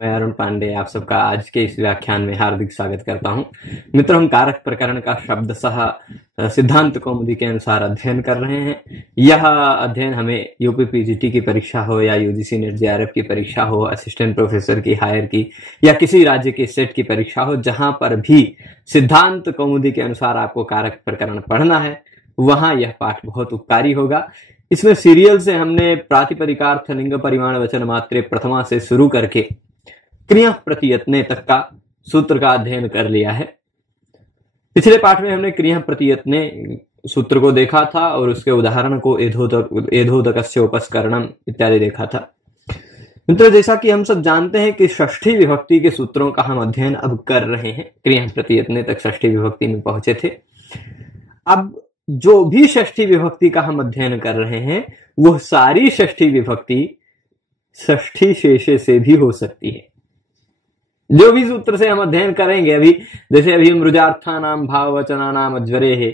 मैं अरुण पांडे आप सबका आज के इस व्याख्यान में हार्दिक स्वागत करता हूं। मित्रों, हम कारक प्रकरण का शब्दशः सिद्धांत कौमुदी के अनुसार अध्ययन कर रहे हैं। यह अध्ययन हमें यूपी पीजीटी की परीक्षा हो या यूजीसी नेट जेआरएफ की परीक्षा हो, असिस्टेंट प्रोफेसर की हायर की या किसी राज्य के सेट की परीक्षा हो, जहां पर भी सिद्धांत कौमुदी के अनुसार आपको कारक प्रकरण पढ़ना है, वहां यह पाठ बहुत उपकारी होगा। इसमें सीरियल से हमने प्रातिपदिकार्थ लिंग परिमाण वचन मात्रे प्रथमा से शुरू करके क्रिया प्रतियत्ने तक का सूत्र का अध्ययन कर लिया है। पिछले पाठ में हमने क्रिया प्रतियत्ने सूत्र को देखा था और उसके उदाहरण को एधोदकस्य उपस्करणम इत्यादि देखा था। मित्रों, जैसा कि हम सब जानते हैं कि षष्ठी विभक्ति के सूत्रों का हम अध्ययन अब कर रहे हैं। क्रिया प्रतियत्ने तक षष्ठी विभक्ति में पहुंचे थे। अब जो भी षष्ठी विभक्ति का हम अध्ययन कर रहे हैं, वह सारी षष्ठी विभक्ति षष्ठी शेषे से भी हो सकती है। जो भी सूत्र से हम अध्ययन करेंगे, जैसे अभी हम रुजार्थानाम भाववचनानाम अज्वरे है,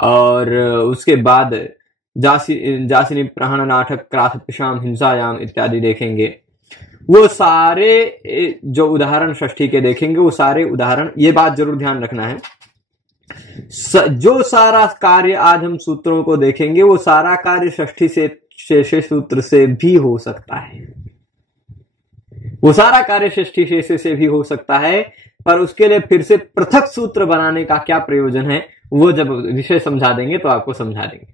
और उसके बाद जासिनी प्रहण नाटक क्राथ पिशाम हिंसायाम इत्यादि देखेंगे। वो सारे जो उदाहरण षष्ठी के देखेंगे, वो सारे उदाहरण, ये बात जरूर ध्यान रखना है, जो सारा कार्य आज हम सूत्रों को देखेंगे, वो सारा कार्य षष्ठी से शेषे सूत्र से भी हो सकता है। वो सारा कार्य षष्ठी शेषे से भी हो सकता है, पर उसके लिए फिर से पृथक सूत्र बनाने का क्या प्रयोजन है, वो जब विषय समझा देंगे तो आपको समझा देंगे।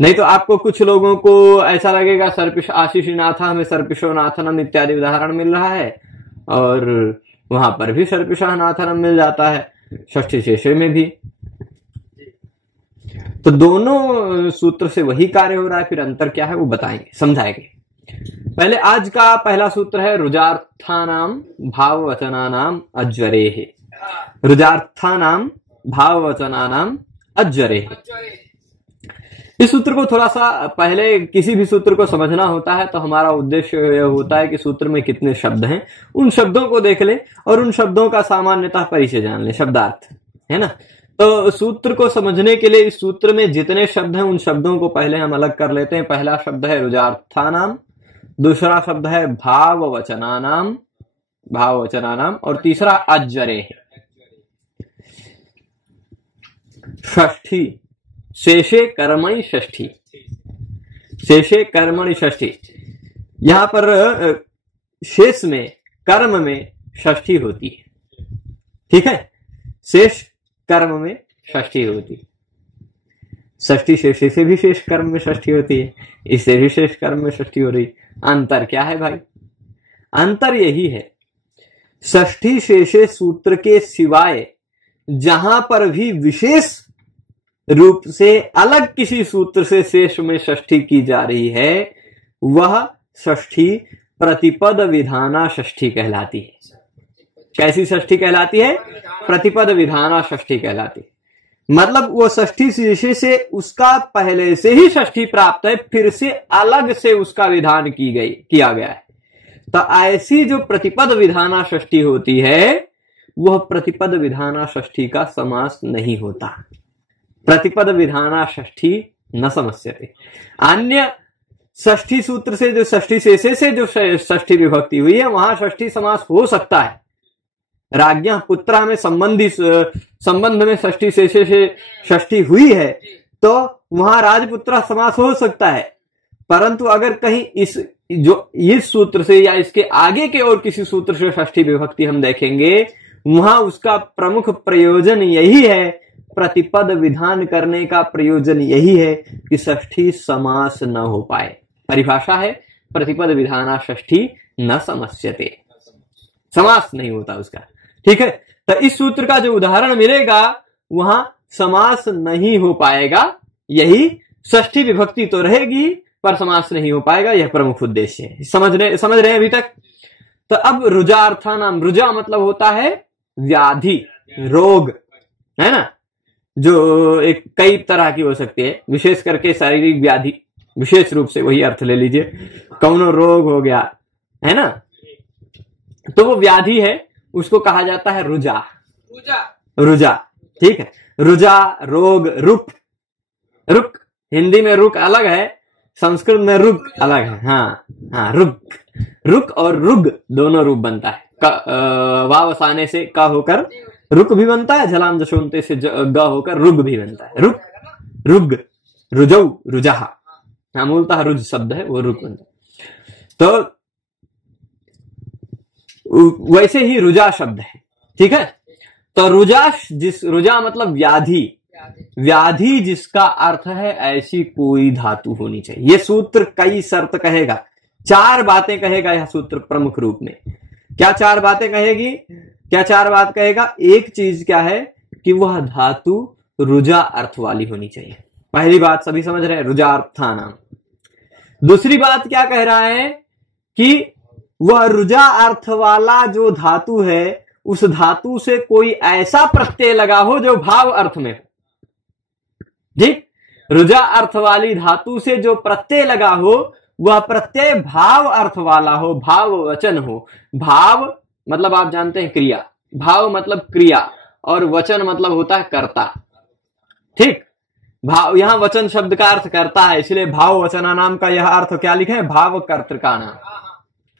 नहीं तो आपको कुछ लोगों को ऐसा लगेगा सर्पिश आशीषी नाथा हमें सर्पिशो नाथनम इत्यादि उदाहरण मिल रहा है, और वहां पर भी सर्पिशा नाथनम मिल जाता है, षष्ठी शेषे में भी। तो दोनों सूत्र से वही कार्य हो रहा है, फिर अंतर क्या है वो बताएंगे, समझाएंगे। पहले आज का पहला सूत्र है रुजार्थानाम भाववचनानाम अज्वरेः। रुजार्थानाम भाववचनानाम अज्वरेः। इस सूत्र को थोड़ा सा पहले, किसी भी सूत्र को समझना होता है तो हमारा उद्देश्य यह होता है कि सूत्र में कितने शब्द हैं, उन शब्दों को देख ले और उन शब्दों का सामान्यतः परिचय जान ले, शब्दार्थ, है ना। तो सूत्र को समझने के लिए इस सूत्र में जितने शब्द हैं, उन शब्दों को पहले हम अलग कर लेते हैं। पहला शब्द है रुजार्थानाम, दूसरा शब्द है भाववचनानाम, और तीसरा अज्वरेः। षष्ठी शेषे कर्मणि षष्ठी, शेषे कर्मणि षष्ठी। यहां पर शेष में, कर्म में षष्ठी होती है, ठीक है। शेष कर्म में षष्ठी होती है। षष्ठी शेषे से भी शेष कर्म में षष्ठी होती है, इससे भी शेष कर्म में षष्ठी हो रही। अंतर क्या है भाई? अंतर यही है, षष्ठी शेषे सूत्र के सिवाय जहां पर भी विशेष रूप से अलग किसी सूत्र से शेष में षष्ठी की जा रही है, वह षष्ठी प्रतिपद विधाना षष्ठी कहलाती है। कैसी षष्ठी कहलाती है? प्रतिपद विधाना षष्ठी कहलाती है। मतलब वो षष्ठी शेषे से उसका पहले से ही षष्ठी प्राप्त है, फिर से अलग से उसका विधान किया गया है। तो ऐसी जो प्रतिपद विधाना षष्ठी होती है, वह प्रतिपद विधाना षष्ठी का समास नहीं होता। प्रतिपद विधाना षष्ठी न समस्यते। अन्य षष्ठी सूत्र से, जो षष्ठी शेषे से जो षष्ठी विभक्ति हुई है, वहां षष्ठी समास हो सकता है। राज्ञा पुत्रा में संबंध में षष्ठी शेषे से षष्ठी हुई है, तो वहां राजपुत्रा समास हो सकता है। परंतु अगर कहीं इस सूत्र से या इसके आगे के और किसी सूत्र से षष्ठी विभक्ति हम देखेंगे, वहां उसका प्रमुख प्रयोजन यही है, प्रतिपद विधान करने का प्रयोजन यही है कि षष्ठी समास न हो पाए। परिभाषा है प्रतिपद विधाना षष्ठी न समस्यते, समास नहीं होता उसका, ठीक है। तो इस सूत्र का जो उदाहरण मिलेगा, वहां समास नहीं हो पाएगा। यही षष्ठी विभक्ति तो रहेगी पर समास नहीं हो पाएगा, यह प्रमुख उद्देश्य है। समझ रहे हैं अभी तक? तो अब रुजार्थानाम, रुजा मतलब होता है व्याधि, रोग, है ना, जो एक कई तरह की हो सकती है, विशेष करके शारीरिक व्याधि, विशेष रूप से वही अर्थ ले लीजिए। कौनो रोग हो गया, है ना, तो वो व्याधि है, उसको कहा जाता है रुजा। रुजा, ठीक है। रुजा, रोग, रुक, हिंदी में रुक अलग है, संस्कृत में रुक अलग है। हाँ हाँ, रुक, रुक और रुग दोनों रूप बनता है। वाव आने से क होकर रुक भी बनता है, झलाम दशोंते से ग होकर रुग भी बनता है। रुक, रुग, रुजौ, रुजहा। हाँ, मूलतः रुज शब्द है, वो रुक बनता है। तो वैसे ही रुजा शब्द है, ठीक है। तो रुजा मतलब व्याधि, व्याधि जिसका अर्थ है ऐसी कोई धातु होनी चाहिए। ये सूत्र कई शर्त कहेगा, 4 बातें कहेगा यह सूत्र प्रमुख रूप में। क्या 4 बातें कहेगी? क्या 4 बात कहेगा? एक चीज क्या है कि वह धातु रुजा अर्थ वाली होनी चाहिए। पहली बात सभी समझ रहे हैं, रुजा अर्थानाम। दूसरी बात क्या कह रहा है कि वह रुजा अर्थ वाला जो धातु है उस धातु से कोई ऐसा प्रत्यय लगा हो जो भाव अर्थ में हो। ठीक, रुजा अर्थ वाली धातु से जो प्रत्यय लगा हो वह प्रत्यय भाव अर्थ वाला हो, भाव वचन हो। भाव मतलब आप जानते हैं क्रिया, भाव मतलब क्रिया, और वचन मतलब होता है कर्ता। ठीक, भाव यहां वचन शब्द का अर्थ करता है, इसलिए भाव वचना नाम का यह अर्थ क्या लिखे हैं? भाव कर्तृका नाम।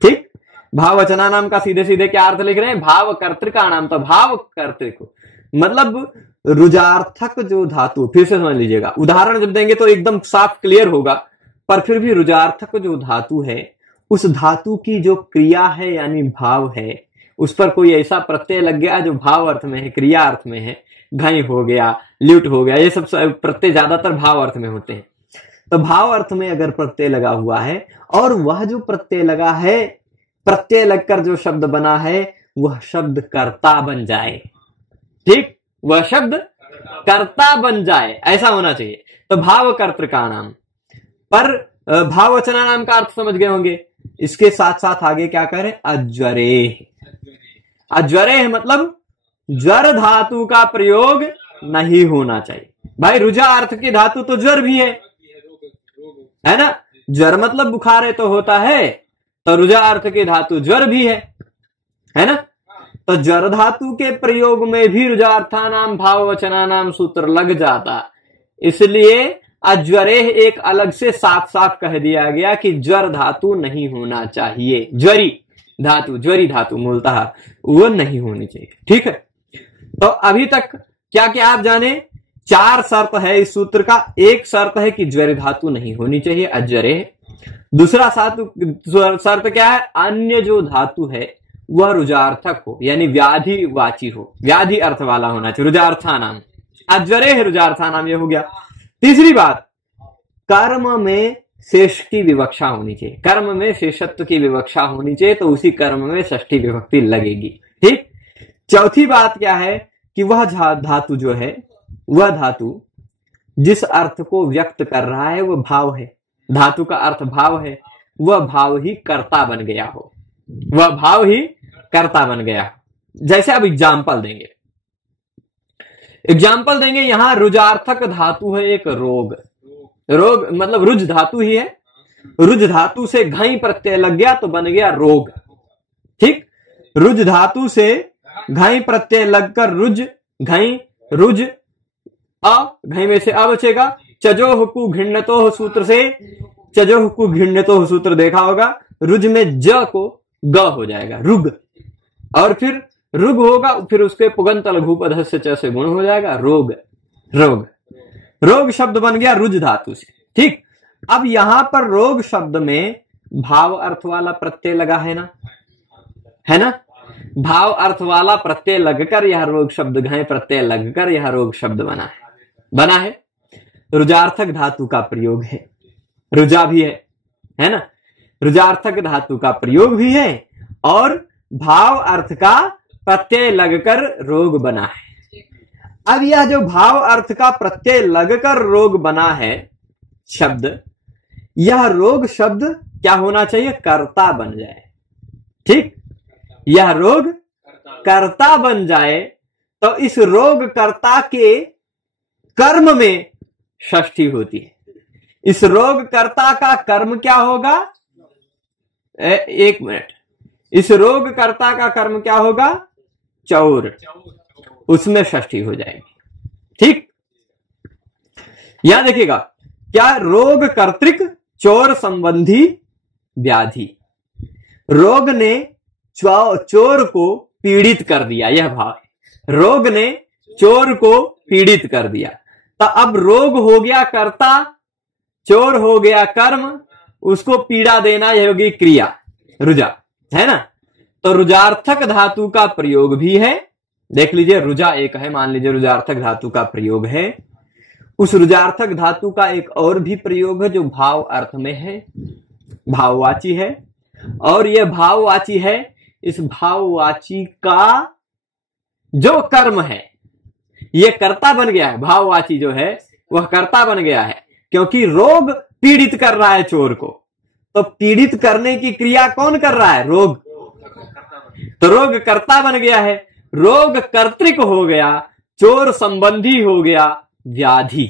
ठीक, भाव वचना नाम का सीधे सीधे क्या अर्थ लिख रहे हैं? भाव कर्तृका नाम। तो भाव कर्तृक मतलब रुजार्थक जो धातु, फिर से समझ लीजिएगा, उदाहरण जब देंगे तो एकदम साफ क्लियर होगा, पर फिर भी रुजार्थक जो धातु है उस धातु की जो क्रिया है यानी भाव है, उस पर कोई ऐसा प्रत्यय लग गया जो भाव अर्थ में है, क्रिया अर्थ में है। घई हो गया, ल्यूट हो गया, ये सब प्रत्यय ज्यादातर भाव अर्थ में होते हैं। तो भाव अर्थ में अगर प्रत्यय लगा हुआ है और वह जो प्रत्यय लगा है, प्रत्यय लगकर जो शब्द बना है वह शब्द कर्ता बन जाए। ठीक, वह शब्द कर्ता बन जाए, ऐसा होना चाहिए। तो भाव कर्तृका नाम। पर भाववचना नाम का अर्थ समझ गए होंगे। इसके साथ साथ आगे क्या करें? अज्वरे। अज्वरे मतलब ज्वर धातु का प्रयोग नहीं होना चाहिए। भाई रुजा अर्थ की धातु तो ज्वर भी है ना? ज्वर मतलब बुखार है तो होता है, तो रुजा अर्थ की धातु ज्वर भी है ना? तो ज्वर धातु के प्रयोग में भी रुजार्था नाम भाववचना नाम सूत्र लग जाता। इसलिए अज्वरे एक अलग से साफ साफ कह दिया गया कि ज्वर धातु नहीं होना चाहिए। ज्वरी धातु मूलतः वो नहीं होनी चाहिए। ठीक है, तो अभी तक क्या क्या आप जाने? 4 शर्त है इस सूत्र का। एक शर्त है कि ज्वर धातु नहीं होनी चाहिए, अज्वरे। दूसरा शर्त क्या है? अन्य जो धातु है वह रुजार्थक हो, यानी व्याधिवाची हो, व्याधि अर्थ वाला होना चाहिए। रुजार्था नाम, अज्वरे है रुजार्था नाम, ये हो गया। तीसरी बात, कर्म में शेष की विवक्षा होनी चाहिए। कर्म में शेषत्व की विवक्षा होनी चाहिए, तो उसी कर्म में षष्ठी विभक्ति लगेगी। ठीक, चौथी बात क्या है कि वह धातु जो है, वह धातु जिस अर्थ को व्यक्त कर रहा है वह भाव है। धातु का अर्थ भाव है, वह भाव ही कर्ता बन गया हो, वह भाव ही कर्ता बन गया। जैसे अब एग्जाम्पल देंगे, यहां रुजार्थक धातु है एक रोग। रोग मतलब रुज धातु ही है, रुज धातु से घई प्रत्यय लग गया तो बन गया रोग। ठीक, रुज धातु से घई प्रत्यय लगकर रुज, घई, रुज, घई में से बचेगा। चजोह कु घृण्यतोह सूत्र से चजोह कु घृण्यतोह सूत्र देखा होगा, रुज में ज को ग हो जाएगा, रुग, और फिर रुग होगा, फिर उसके पुगंत लघुपधस्य च से गुण हो जाएगा, रोग। रोग, रोग शब्द बन गया रुज धातु से। ठीक, अब यहां पर रोग शब्द में भाव अर्थ वाला प्रत्यय लगा है ना? भाव अर्थ वाला प्रत्यय लगकर यह रोग शब्द, घय प्रत्यय लगकर यह रोग शब्द बना है। रुजार्थक धातु का प्रयोग है, रुजा भी है ना? रुजार्थक धातु का प्रयोग भी है और भाव अर्थ का प्रत्यय लगकर रोग बना है। अब यह जो भाव अर्थ का प्रत्यय लगकर रोग बना है शब्द, यह रोग शब्द क्या होना चाहिए? कर्ता बन जाए। ठीक, यह रोग कर्ता बन जाए तो इस रोग कर्ता के कर्म में षष्ठी होती है। इस रोग कर्ता का कर्म क्या होगा? एक मिनट, इस रोग कर्ता का कर्म क्या होगा? चौर, उसमें षष्ठी हो जाएगी। ठीक, यहां देखिएगा, क्या रोग कर्तृक चोर संबंधी व्याधि। रोग ने चोर को पीड़ित कर दिया, यह भाव। रोग ने चोर को पीड़ित कर दिया। तो अब रोग हो गया कर्ता, चोर हो गया कर्म, उसको पीड़ा देना यह होगी क्रिया, रुजा, है ना। तो रुजार्थक धातु का प्रयोग भी है। देख लीजिए, रुजा एक है, मान लीजिए रुजार्थक धातु का प्रयोग है। उस रुजार्थक धातु का एक और भी प्रयोग है जो भाव अर्थ में है, भाववाची है। और यह भाववाची है, इस भाववाची का जो कर्म है यह कर्ता बन गया है। भाववाची जो है वह कर्ता बन गया है, क्योंकि रोग पीड़ित कर रहा है चोर को। तो पीड़ित करने की क्रिया कौन कर रहा है? रोग। तो रोग कर्ता बन गया है, रोग कर्तृक हो गया, चोर संबंधी हो गया व्याधि।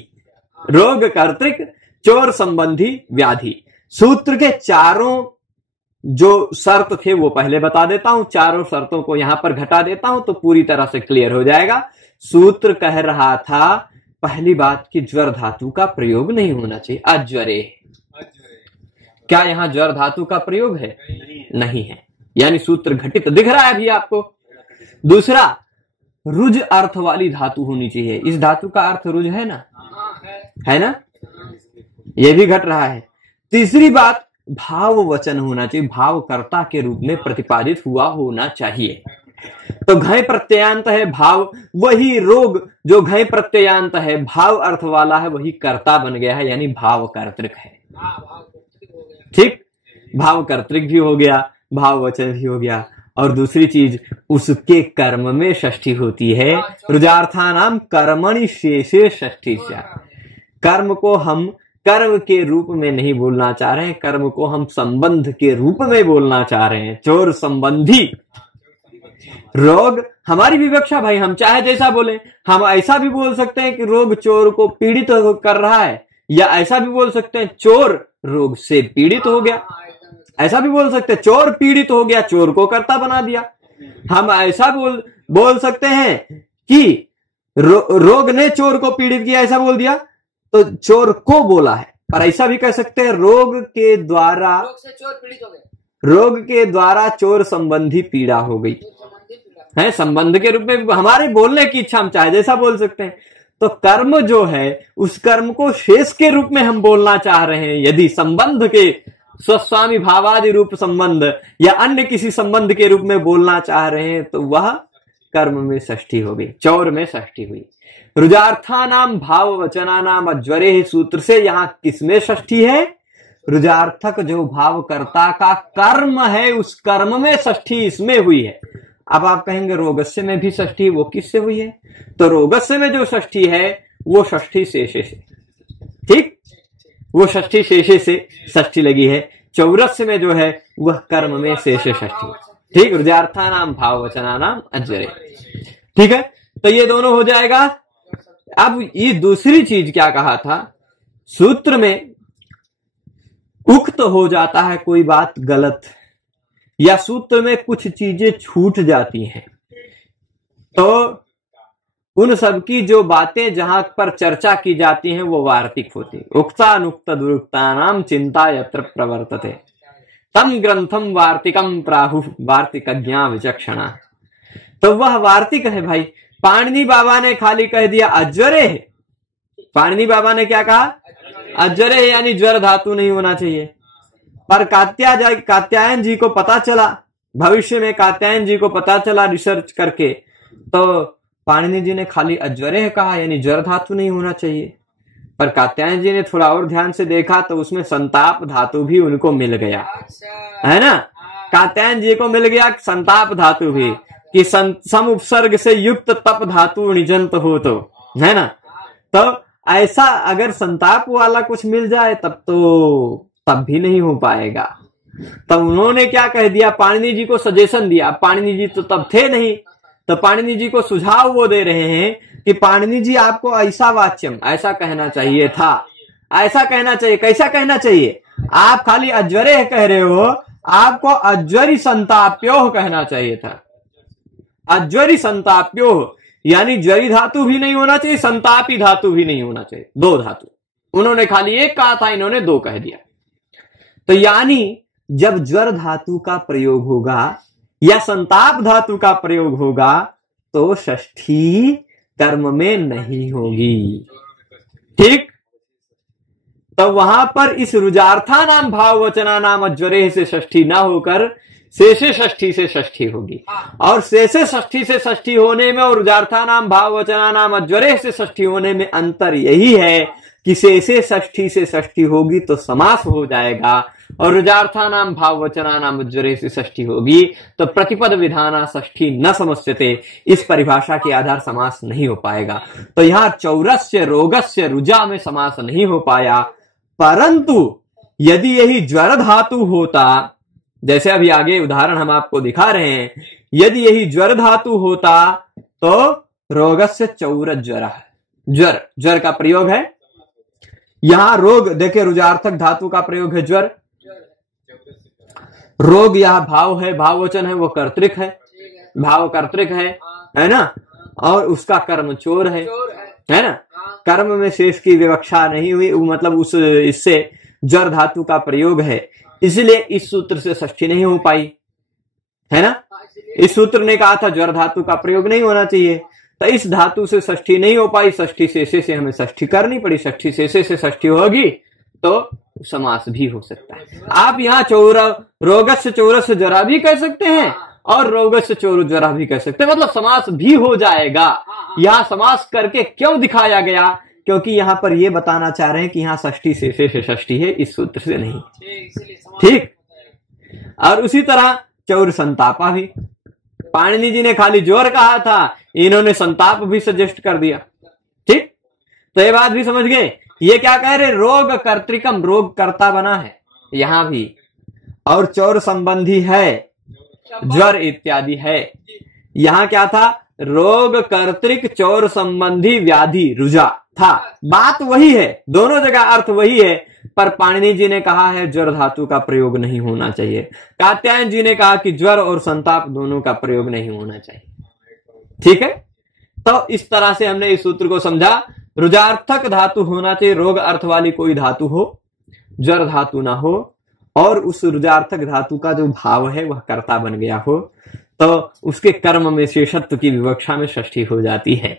रोग कर्तृक, चोर संबंधी व्याधि। सूत्र के चारों जो शर्त थे वो पहले बता देता हूं, चारों शर्तों को यहां पर घटा देता हूं तो पूरी तरह से क्लियर हो जाएगा। सूत्र कह रहा था पहली बात कि ज्वर धातु का प्रयोग नहीं होना चाहिए, अज्वरे। क्या यहां ज्वर धातु का प्रयोग है? नहीं है, यानी सूत्र घटित दिख रहा है अभी आपको। दूसरा, रुज अर्थ वाली धातु होनी चाहिए। इस धातु का अर्थ रुज है ना, है ना, यह भी घट रहा है। तीसरी बात, भाव वचन होना चाहिए, भावकर्ता के रूप में प्रतिपादित हुआ होना चाहिए। तो घय प्रत्ययांत है भाव, वही रोग जो घय प्रत्ययांत है, भाव अर्थ वाला है, वही कर्ता बन गया है, यानी भाव कर्तृक है। ठीक, भाव कर्तृक भी हो गया, भाव वचन भी हो गया। और दूसरी चीज, उसके कर्म में षष्ठी होती है। रुजार्थानाम कर्मणि शेषे षष्ठी। कर्म को हम कर्म के रूप में नहीं बोलना चाह रहे हैं, कर्म को हम संबंध के रूप में बोलना चाह रहे हैं। चोर संबंधी रोग, हमारी विवक्षा भाई, हम चाहे जैसा बोले। हम ऐसा भी बोल सकते हैं कि रोग चोर को पीड़ित कर रहा है, या ऐसा भी बोल सकते हैं चोर रोग से पीड़ित हो गया। ऐसा भी बोल सकते हैं चोर पीड़ित हो गया, चोर को कर्ता बना दिया। हम ऐसा बोल सकते हैं कि रोग ने चोर को पीड़ित किया, ऐसा बोल दिया तो चोर को बोला है। पर ऐसा भी कह सकते हैं रोग के द्वारा, रोग से चोर पीड़ित हो गए, रोग के द्वारा चोर संबंधी पीड़ा हो गई है, संबंध के रूप में। हमारे बोलने की इच्छा, हम चाहे जैसा बोल सकते हैं। तो कर्म जो है, उस कर्म को शेष के रूप में हम बोलना चाह रहे हैं। यदि संबंध के स्वस्वामी भावादि रूप संबंध या अन्य किसी संबंध के रूप में बोलना चाह रहे हैं, तो वह कर्म में षष्ठी हो गई, चौर में षष्ठी हुई। रुजार्थानाम भाव वचनानाम अज्वरे सूत्र से यहां किसमें षष्ठी है? रुजार्थक जो भावकर्ता का कर्म है, उस कर्म में षष्ठी इसमें हुई है। अब आप कहेंगे रोगस्य में भी षष्ठी, वो किससे हुई है? तो रोगस्य में जो षष्ठी है वो षष्ठी शेषे से, ठीक, वो षष्ठी शेषे से षष्ठी लगी है। चौरस्य में जो है वह कर्म में शेषे षष्ठी, ठीक। रुजार्थानाम भाव वचनानाम अज्वरे, ठीक है। तो ये दोनों हो जाएगा। अब ये दूसरी चीज क्या कहा था? सूत्र में उक्त हो जाता है कोई बात गलत, या सूत्र में कुछ चीजें छूट जाती हैं, तो उन सब की जो बातें जहां पर चर्चा की जाती हैं वो वार्तिक होती है। उक्तानुक्त दुरुक्तानाम चिंता यत्र प्रवर्तते तम ग्रंथम वार्तिकम प्राहु वार्तिकज्ञा विचक्षणा। तो वह वार्तिक है भाई। पाणिनि बाबा ने खाली कह दिया अज्वरे है। पाणिनि बाबा ने क्या कहा? अज्वरे है, यानी ज्वर धातु नहीं होना चाहिए। पर कात्यायन जी को पता चला, भविष्य में कात्यायन जी को पता चला रिसर्च करके, तो पाणिनि जी ने खाली अज्वरे कहा, यानी ज्वर धातु नहीं होना चाहिए। पर कात्यायन जी ने थोड़ा और ध्यान से देखा तो उसमें संताप धातु भी उनको मिल गया, है ना। कात्यायन जी को मिल गया संताप धातु भी, कि सम उपसर्ग से युक्त तप धातु निजंत हो, तो है ना। तो ऐसा अगर संताप वाला कुछ मिल जाए तब भी नहीं हो पाएगा। तब उन्होंने क्या कह दिया? पाणिनि जी को सजेशन दिया। पाणिनि जी तो तब थे नहीं, तो पाणिनि जी को सुझाव वो दे रहे हैं कि पाणिनि जी आपको ऐसा वाच्यम, ऐसा कहना चाहिए था, ऐसा कहना चाहिए। कैसा कहना चाहिए? आप खाली अज्वरे कह रहे हो, आपको अज्वरी संताप्योह कहना चाहिए था। अज्वरी संताप्योह, यानी ज्वरी धातु भी नहीं होना चाहिए, संतापी धातु भी नहीं होना चाहिए, दो धातु। उन्होंने खाली एक कहा था, इन्होंने दो कह दिया। तो यानी जब ज्वर धातु का प्रयोग होगा या संताप धातु का प्रयोग होगा तो षष्ठी कर्म में नहीं होगी। ठीक, तो वहां पर इस रुजार्था नाम भाववचना नाम ज्वरे से षष्ठी ना होकर शेषे षष्ठी से षष्ठी होगी। और शेषे षष्ठी से षष्ठी होने में और रुजार्था नाम भाववचना नाम ज्वरे से षष्ठी होने में अंतर यही है कि शेषे षष्ठी से षष्ठी होगी तो समास हो जाएगा और रुजार्था नाम भाववचना नाम ज्वरे से षष्ठी होगी तो प्रतिपद विधाना षष्ठी न समस्यते, इस परिभाषा के आधार समास नहीं हो पाएगा। तो यहां चौरस्य रोगस्य रुजा में समास नहीं हो पाया। परंतु यदि यही ज्वर धातु होता, जैसे अभी आगे उदाहरण हम आपको दिखा रहे हैं, यदि यही ज्वर धातु होता तो रोगस्य चौर ज्वर, ज्वर ज्वर का प्रयोग है। यहां रोग देखे रुजार्थक धातु का प्रयोग है ज्वर, रोग यह भाव है, भाववचन है, वो कर्तृक है, भाव कर्तृक है ना, और उसका कर्म चोर है ना। कर्म में शेष की विवक्षा नहीं हुई, मतलब उस इससे ज्वर धातु का प्रयोग है, इसलिए इस सूत्र से षष्ठी नहीं हो पाई, है ना। इस सूत्र ने कहा था ज्वर धातु का प्रयोग नहीं होना चाहिए, तो इस धातु से षष्ठी नहीं हो पाई, षष्ठी शेषे से हमें षष्ठी करनी पड़ी। षष्ठी शेषे से षष्ठी होगी तो समास भी हो सकता है। आप यहाँ रोगस्य चौरस्य ज्वरा भी कह सकते हैं और रोगस्य चोर ज्वरा भी कह सकते हैं, मतलब समास भी हो जाएगा। यहाँ समास करके क्यों दिखाया गया? क्योंकि यहाँ पर ये बताना चाह रहे हैं कि यहाँ षष्ठी शेषे से षष्ठी है, इस सूत्र से नहीं। ठीक, और उसी तरह चौर संतापा भी, पाणिनि जी ने खाली जोर कहा था, इन्होंने संताप भी सजेस्ट कर दिया। ठीक, तो ये बात भी समझ गए। ये क्या कह रहे? रोग कर्तृकम, रोग कर्ता बना है यहां भी, और चौर संबंधी है, ज्वर इत्यादि है। यहां क्या था? रोग कर्तृक चौर संबंधी व्याधि रुजा था। बात वही है, दोनों जगह अर्थ वही है, पर पाणिनि जी ने कहा है ज्वर धातु का प्रयोग नहीं होना चाहिए। कात्यायन जी ने कहा कि ज्वर और संताप दोनों का प्रयोग नहीं होना चाहिए। ठीक है, तो इस तरह से हमने इस सूत्र को समझा। रुजार्थक धातु होना चाहिए, रोग अर्थ वाली कोई धातु हो, ज्वर धातु ना हो, और उस रुजार्थक धातु का जो भाव है वह कर्ता बन गया हो, तो उसके कर्म में शेषत्व की विवक्षा में षष्ठी हो जाती है।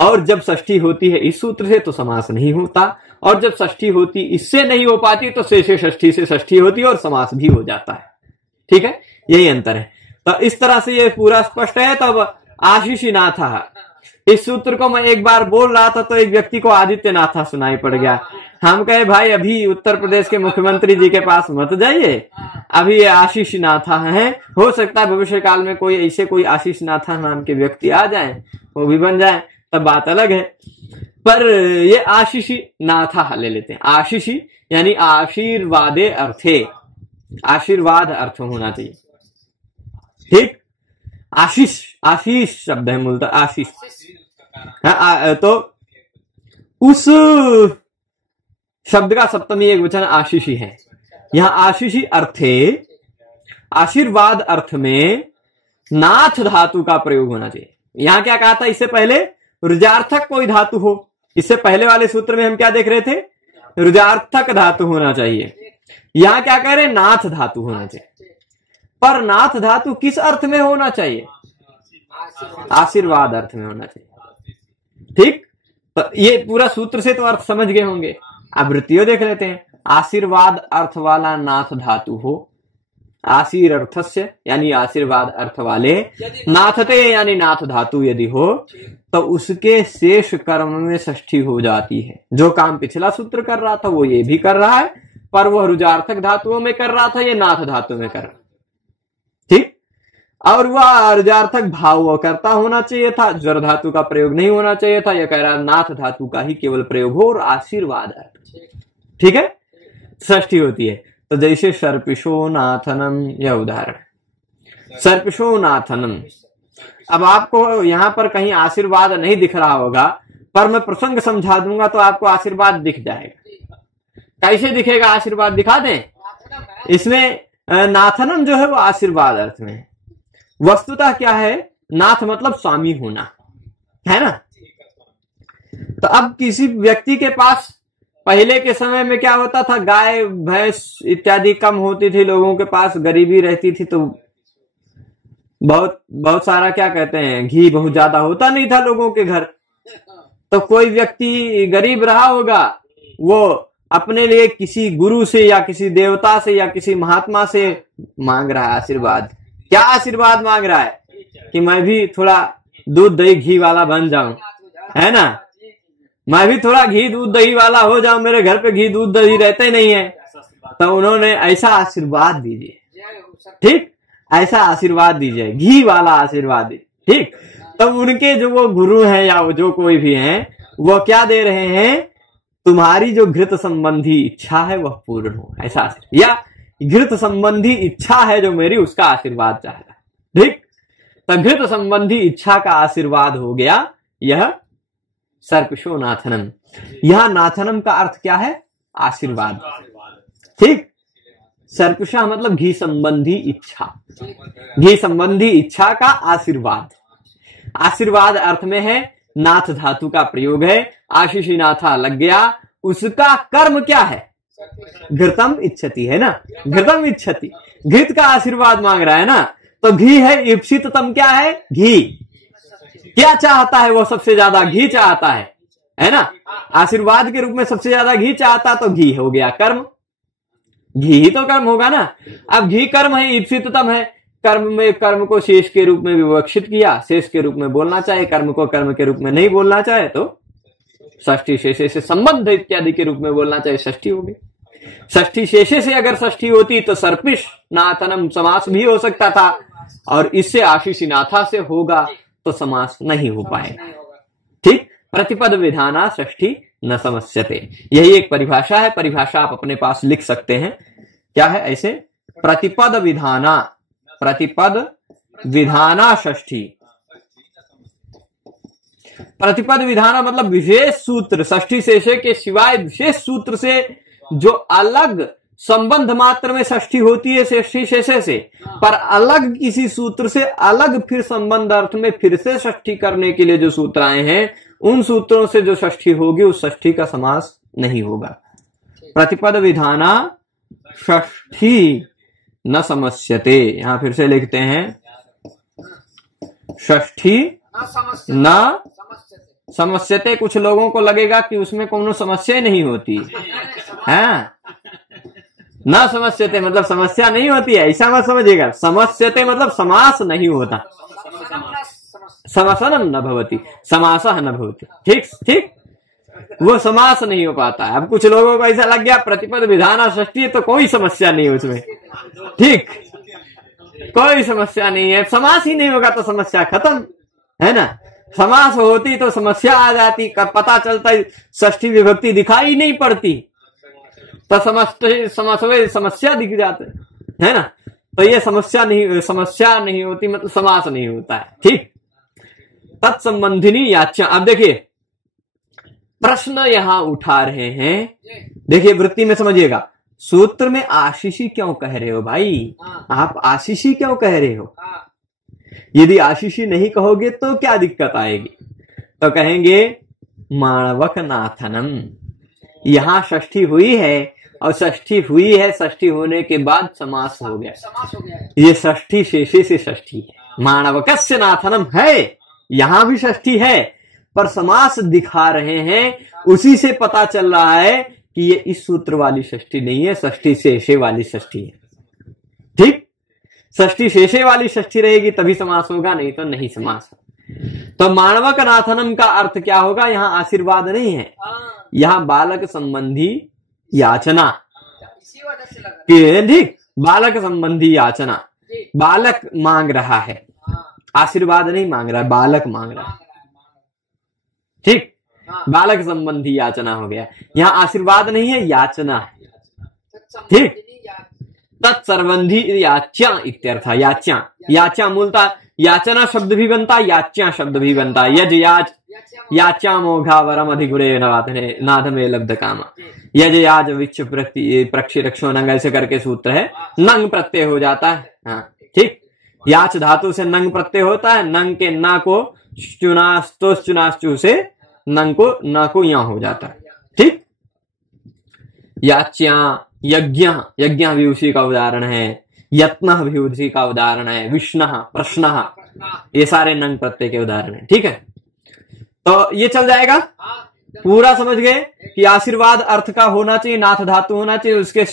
और जब षष्ठी होती है इस सूत्र से तो समास नहीं होता, और जब षष्ठी होती इससे नहीं हो पाती तो शेषे षष्ठी से षष्ठी होती है और समास भी हो जाता है। ठीक है, यही अंतर है। तो इस तरह से ये पूरा स्पष्ट है। तब आशीषीनाथ, इस सूत्र को मैं एक बार बोल रहा था तो एक व्यक्ति को आदित्यनाथ सुनाई पड़ गया। हम कहे भाई अभी उत्तर प्रदेश के मुख्यमंत्री जी के पास मत जाइए, अभी ये आशीषनाथ हैं, हो सकता है भविष्य काल में कोई ऐसे कोई आशीषनाथ नाम के व्यक्ति आ जाएं, वो भी बन जाएं, तब बात अलग है। पर ये आशीषनाथ ले लेते हैं। आशीषी यानी आशीर्वादे अर्थे, आशीर्वाद अर्थ होना चाहिए। ठीक, आशीष, आशीष शब्द है मूलतः, आशीष। तो उस शब्द का सप्तमी एक वचन आशीषी है। यहां आशीषी अर्थे, आशीर्वाद अर्थ में नाथ धातु का प्रयोग होना चाहिए। यहां क्या कहा था? इससे पहले रुजार्थक कोई धातु हो, इससे पहले वाले सूत्र में हम क्या देख रहे थे? रुजार्थक धातु होना चाहिए। यहां क्या कह रहे? नाथ धातु होना चाहिए। पर नाथ धातु किस अर्थ में होना चाहिए? आशीर्वाद अर्थ में होना चाहिए। ठीक, तो ये पूरा सूत्र से तो अर्थ समझ गए होंगे। अब वृत्तियों देख लेते हैं। आशीर्वाद अर्थ वाला नाथ धातु हो, आशीर अर्थस्य यानी आशीर्वाद अर्थ वाले, नाथते यानी नाथ धातु यदि हो तो उसके शेष कर्म में षष्ठी हो जाती है। जो काम पिछला सूत्र कर रहा था वो ये भी कर रहा है, पर वह रुजार्थक धातुओं में कर रहा था, ये नाथ धातु में कर रहा। ठीक, और वह रुजार्थक भाव करता होना चाहिए था, ज्वर धातु का प्रयोग नहीं होना चाहिए था। यह कह रहा नाथ धातु का ही केवल प्रयोग हो और आशीर्वाद अर्थ। ठीक है, षष्ठी होती है। तो जैसे सर्पिशो नाथनम, यह उदाहरण सर्पिशो नाथनम। अब आपको यहां पर कहीं आशीर्वाद नहीं दिख रहा होगा, पर मैं प्रसंग समझा दूंगा तो आपको आशीर्वाद दिख जाएगा। कैसे दिखेगा आशीर्वाद? दिखा दें। इसमें नाथनम जो है वो आशीर्वाद अर्थ में है। वस्तुतः क्या है? नाथ मतलब स्वामी होना, है ना। तो अब किसी व्यक्ति के पास पहले के समय में क्या होता था, गाय भैंस इत्यादि कम होती थी, लोगों के पास गरीबी रहती थी, तो बहुत बहुत सारा क्या कहते हैं, घी बहुत ज्यादा होता नहीं था लोगों के घर। तो कोई व्यक्ति गरीब रहा होगा, वो अपने लिए किसी गुरु से या किसी देवता से या किसी महात्मा से मांग रहा है आशीर्वाद। क्या आशीर्वाद मांग रहा है? कि मैं भी थोड़ा दूध दही घी वाला बन जाऊं, है ना, मैं भी थोड़ा घी दूध दही वाला हो जाऊं, मेरे घर पे घी दूध दही रहते नहीं है। तो उन्होंने ऐसा आशीर्वाद दीजिए, ठीक, ऐसा आशीर्वाद दीजिए, घी वाला आशीर्वाद दीजिए, ठीक। तब उनके जो वो गुरु हैं या वो जो कोई भी हैं, वो क्या दे रहे हैं, तुम्हारी जो घृत संबंधी इच्छा है वह पूर्ण हो, ऐसा, या घृत संबंधी इच्छा है जो मेरी, उसका आशीर्वाद चाह रहा है, ठीक। तो घृत संबंधी इच्छा का आशीर्वाद हो गया यह सर्पिशो नाथनम। यह नाथनम का अर्थ क्या है? आशीर्वाद, ठीक। सर्पिशा मतलब घी संबंधी इच्छा, घी संबंधी इच्छा का आशीर्वाद। आशीर्वाद अर्थ में है, नाथ धातु का प्रयोग है, आशीषी नाथा लग गया, उसका कर्म क्या है? घृतम इच्छति, है ना, घृतम इच्छति, घृत का आशीर्वाद मांग रहा है ना। तो घी है, इप्सिततम क्या है? घी। क्या चाहता है वो? सबसे ज्यादा घी चाहता है ना, आशीर्वाद के रूप में सबसे ज्यादा घी चाहता, तो घी हो गया कर्म, घी ही तो कर्म होगा ना। अब घी कर्म है, इप्सिततम है, कर्म में कर्म को शेष के रूप में विवक्षित किया, शेष के रूप में बोलना चाहे, कर्म को कर्म के रूप में नहीं बोलना चाहे तो षष्ठी शेषे से संबंध इत्यादि के रूप में बोलना चाहे, षष्ठी होगी। षष्ठी शेषे से अगर षष्ठी होती तो सर्पिश नाथनम समास भी हो सकता था, और इससे आशीषी नाथा से होगा तो समास नहीं हो पाएगा, ठीक। प्रतिपद विधाना षष्ठी न समस्यते, यही एक परिभाषा है। परिभाषा आप अपने पास लिख सकते हैं, क्या है ऐसे, प्रतिपद विधाना, प्रतिपद विधाना षष्ठी। प्रतिपद विधाना मतलब विशेष सूत्र, षष्ठी शेषे के सिवाय विशेष सूत्र से जो अलग संबंध मात्र में षष्ठी होती है षष्ठी शेषे से, पर अलग किसी सूत्र से अलग फिर संबंध अर्थ में फिर से षष्ठी करने के लिए जो सूत्र आए हैं, उन सूत्रों से जो षष्ठी होगी उस षष्ठी का समास नहीं होगा। प्रतिपद विधाना षष्ठी न समस्यते, यहां फिर से लिखते हैं, षष्ठी न समस्यते। कुछ लोगों को लगेगा कि उसमें कोनो समस्या नहीं होती है, न समस्यते मतलब समस्या नहीं होती है, ऐसा मत समझिएगा। समस्यते मतलब समास नहीं होता, समासनम न भवति, समासः न भवति, ठीक ठीक, वो समास नहीं हो पाता है। अब कुछ लोगों को ऐसा लग गया प्रतिपद विधाना षष्ठी है तो कोई समस्या नहीं उसमें, ठीक, कोई समस्या नहीं है, समास ही नहीं होगा तो समस्या खत्म, है ना। समास होती तो समस्या आ जाती, पता चलता षष्ठी विभक्ति दिखाई नहीं पड़ती, तो समस्या दिख जाते, है ना। तो ये समस्या नहीं होती, मतलब समास नहीं होता है, ठीक। तत्संबंधिनी याच्या। अब देखिए प्रश्न यहां उठा रहे हैं, देखिए वृत्ति में समझिएगा, सूत्र में आशीषी क्यों कह रहे हो भाई, आप आशीषी क्यों कह रहे हो? यदि आशीषी नहीं कहोगे तो क्या दिक्कत आएगी? तो कहेंगे माणवक नाथनम, यहां षष्ठी हुई है, और षष्ठी हुई है, षष्ठी होने के बाद समास हो गया, ये षष्ठी शेषे से षष्ठी है। माणवकस्य नाथनम है, यहां भी षष्ठी है, पर समास दिखा रहे हैं, उसी से पता चल रहा है कि ये इस सूत्र वाली षष्ठी नहीं है, षष्ठी शेषे वाली षष्ठी है, ठीक। षष्ठी शेषे वाली षष्ठी रहेगी तभी समास होगा, नहीं तो नहीं समास। तो माणवक नाथनम का अर्थ क्या होगा? यहाँ आशीर्वाद नहीं है, यहाँ बालक संबंधी याचना, ठीक, बालक संबंधी याचना, बालक मांग रहा है, आशीर्वाद नहीं मांग रहा है, बालक मांग रहा है, ठीक, बालक संबंधी याचना हो गया। यहाँ आशीर्वाद नहीं है, याचना है, ठीक। तत्संबंधी याच्या इत्यर्थ, याच्या, याच्या मूलतः याचना शब्द भी बनता है, याच्या शब्द भी बनता है। यज याच, याच्या मोघा वरम अधिगुणे नाथमे लब्ध कामा, यज याज विच प्रक्षि रक्षो नंग, ऐसे करके सूत्र है, नंग प्रत्यय हो जाता है, हाँ ठीक। याच धातु से नंग प्रत्यय होता है, नंग के ना को चुनास्तोस चुनास्तु से नंग को ना को यहां हो जाता है, ठीक। याच्या, यज्ञ, यज्ञ भी उसी का उदाहरण है, यत्न भी उसी का उदाहरण है, विष्ण, प्रश्न, ये सारे नंग प्रत्यय के उदाहरण है। ठीक है, तो ये चल जाएगा। पूरा समझ गए कि आशीर्वाद अर्थ का होना चाहिए, नाथ धातु होना चाहिए, उसके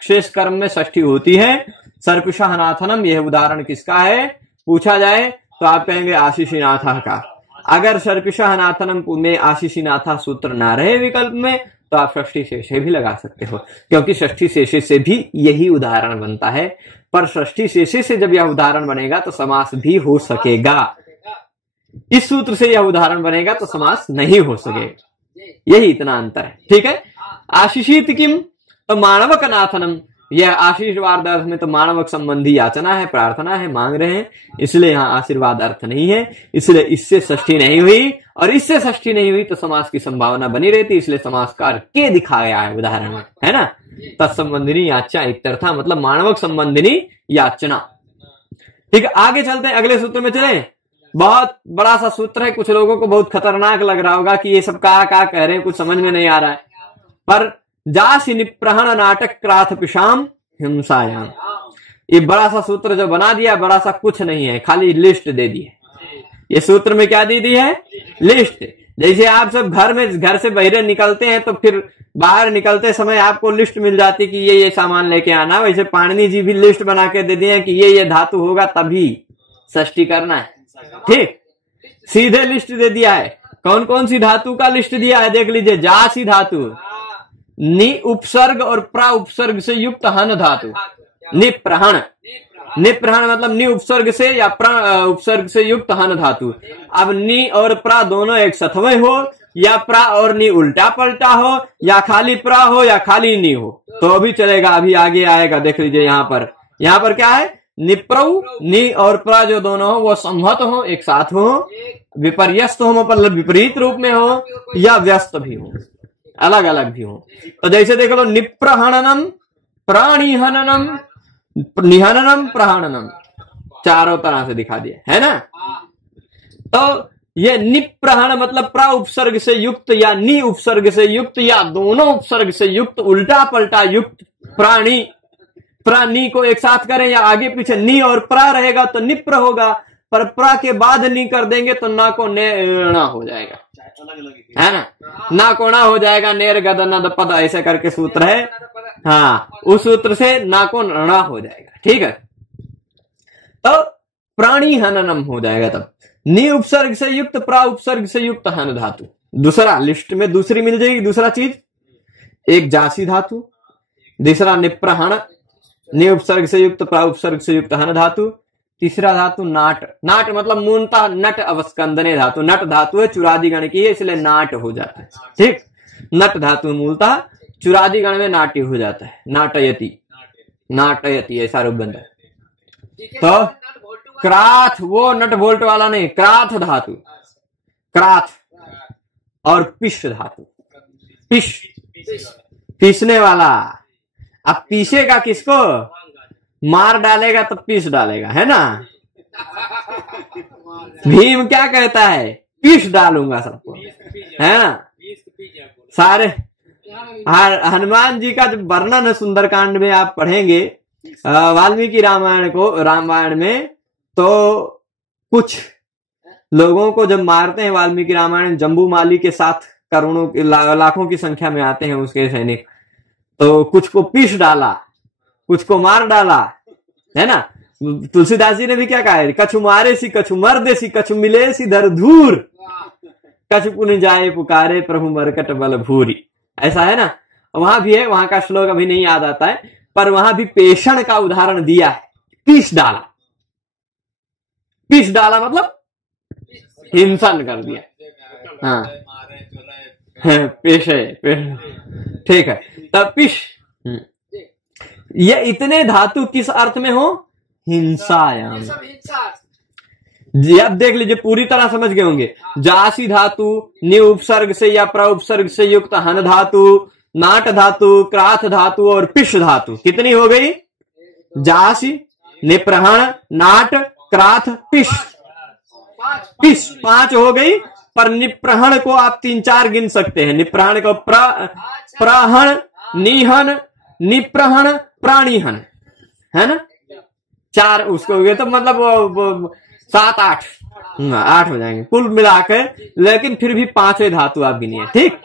शेष कर्म में षष्ठी होती है। सर्पिषः नाथनम, यह उदाहरण किसका है पूछा जाए तो आप कहेंगे आशीषीनाथा का। अगर सर्पिषः नाथनम में आशीषीनाथा सूत्र ना रहे विकल्प में तो आप षष्ठी शेषे भी लगा सकते हो, क्योंकि षष्ठी शेषे से भी यही उदाहरण बनता है। पर षष्ठी शेषे से जब यह उदाहरण बनेगा तो समास भी हो सकेगा, इस सूत्र से यह उदाहरण बनेगा तो समास नहीं हो सकेगा, यही इतना अंतर है। ठीक है, आशीषित किम, तो मानवक नाथनम, यह आशीर्वाद अर्थ में तो मानवक संबंधी याचना है, प्रार्थना है, मांग रहे हैं, इसलिए यहाँ आशीर्वाद अर्थ नहीं है, इसलिए इससे षष्ठी नहीं हुई, और इससे षष्ठी नहीं हुई तो समास की संभावना बनी रहती, इसलिए समासकार के दिखाया है उदाहरण में, है ना। तत्संबंधिनी याचा इत्यर्थ, मतलब मानवक संबंधिनी याचना। ठीक है, आगे चलते हैं, अगले सूत्र में चले। बहुत बड़ा सा सूत्र है, कुछ लोगों को बहुत खतरनाक लग रहा होगा कि ये सब क्या कह रहे हैं, कुछ समझ में नहीं आ रहा है। पर जासी निप्रहण नाटक क्राथ पिशाम हिंसायाम, ये बड़ा सा सूत्र जो बना दिया, बड़ा सा कुछ नहीं है, खाली लिस्ट दे दी है। ये सूत्र में क्या दे दी है, लिस्ट। जैसे आप सब घर से बाहर निकलते हैं तो फिर बाहर निकलते समय आपको लिस्ट मिल जाती कि ये सामान लेके आना, वैसे पाणिनि जी भी लिस्ट बना के दे दिए कि ये धातु होगा तभी षष्ठी करना है। ठीक, सीधे लिस्ट दे दिया है। कौन कौन सी धातु का लिस्ट दिया है देख लीजिए। जासी धातु, नि उपसर्ग और प्रा उपसर्ग से युक्त हन धातु, निप्रहण, निप्रहण मतलब नि उपसर्ग से या प्रा उपसर्ग से युक्त हन धातु। अब नि और प्रा दोनों एक सथवे हो, या प्रा और नि उल्टा पलटा हो, या खाली प्रा हो या खाली नि हो तो भी चलेगा। अभी आगे आएगा, देख लीजिए यहाँ पर क्या है, निप्रौ, नि और प्रा जो दोनों हो वो संहत हो, एक साथ हो, विपर्यस्त हो मतलब विपरीत रूप में हो, या व्यस्त भी हो, अलग अलग भी हो। तो जैसे देख लो, निप्रहणनम, प्राणिहननम, निहननम, प्रहणनम, चारों तरह से दिखा दिया है ना। तो ये निप्रहण मतलब प्रा उपसर्ग से युक्त या नि उपसर्ग से युक्त या दोनों उपसर्ग से युक्त, उल्टा पलटा युक्त प्राणी, प्राणी को एक साथ करें या आगे पीछे नि और प्रा रहेगा तो निप्र होगा, पर प्रा के बाद नि कर देंगे तो ना को नेणा हो जाएगा, है ना कोणा हो जाएगा, नेर गद नद पद ऐसे करके सूत्र है। हाँ, उस सूत्र से ना को णा हो जाएगा। ठीक है, तो प्राणी हननम हो जाएगा तब। नि उपसर्ग से युक्त, प्रा उपसर्ग से युक्त हन धातु। दूसरा लिस्ट में दूसरी मिल जाएगी, दूसरा चीज, एक जासी धातु, दूसरा निप्रहण, नि उपसर्ग से युक्त, प्रा उपसर्ग से युक्त हन धातु। तीसरा धातु नाट, नाट मतलब मूलतः नट अवस्कंदने धातु, नट धातु है, चुरादी गण की है, इसलिए नाट हो जाता है। ठीक, नट धातु मूलतः चुरादी गण में नाट्य हो जाता है, नाटयति, नाटयति ऐसा रूप बनता है। तो क्राथ, वो नट बोल्ट वाला नहीं, क्राथ धातु, क्राथ, और पिश धातु, पिश पीसने वाला। अब पीसेगा किसको, मार डालेगा तो पीस डालेगा, है ना। भीम क्या कहता है, पीस डालूंगा सबको, है ना। सारे हनुमान जी का जब वर्णन है सुंदरकांड में आप पढ़ेंगे वाल्मीकि रामायण को, रामायण में, तो कुछ लोगों को जब मारते हैं वाल्मीकि रामायण, जम्बू माली के साथ करोड़ों लाखों की संख्या में आते हैं उसके सैनिक, तो कुछ को पीस डाला, कुछ को मार डाला, है ना। तुलसीदास जी ने भी क्या कहा है, कछु मारे सी कछु मर दे सी, कछु मिले सी धर धूर, कछु पुन जाए पुकारे प्रभु मरकट बल भूरी, ऐसा है ना। वहां भी है, वहां का श्लोक अभी नहीं याद आता है, पर वहां भी पेषण का उदाहरण दिया है, पीस डाला, पीस डाला मतलब हिंसन कर दिया। हाँ, पेश है, ठीक है। तब पिश, ये इतने धातु किस अर्थ में हो, हिंसायाम। जी अब देख लीजिए, पूरी तरह समझ गए होंगे। जासी धातु, नि उपसर्ग से या प्र उपसर्ग से युक्त हन धातु, नाट धातु, क्राथ धातु और पिश धातु, कितनी हो गई, जासी, निप्रहण, नाट, क्राथ, पिश, पिश 5 हो गई। पर निप्रहण को आप 3-4 गिन सकते हैं। निप्रहण को प्रहण, निहन, निप्रहण, प्राणिहन, है ना, 4 उसको हुए तो मतलब 7 8 8 हो जाएंगे कुल मिलाकर। लेकिन फिर भी 5वें धातु आप गिनिए, ठीक।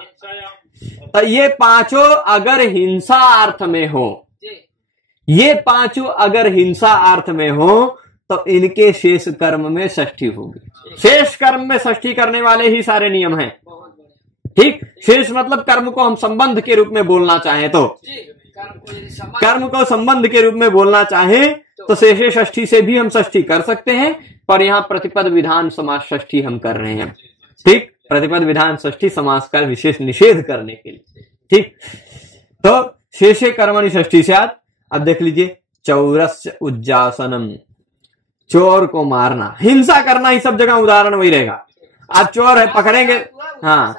तो ये 5 अगर हिंसा अर्थ में हो, ये 5 अगर हिंसा अर्थ में हो तो इनके शेष कर्म में षष्ठी होगी। शेष कर्म में षष्ठी करने वाले ही सारे नियम हैं, ठीक। शेष मतलब कर्म को हम संबंध के रूप में बोलना चाहें तो, कर्म को संबंध के रूप में बोलना चाहें तो शेषे षष्ठी से भी हम षष्ठी कर सकते हैं, पर यहां प्रतिपद विधान समास षष्ठी हम कर रहे हैं, ठीक। प्रतिपद विधान षष्ठी समास का विशेष निषेध करने के लिए, ठीक। तो शेषे कर्मणि षष्ठी से अब देख लीजिए, चौरस्य उज्जासनम, चोर को मारना, हिंसा करना, ही सब जगह उदाहरण वही रहेगा। आप चोर है, पकड़ेंगे, हाँ,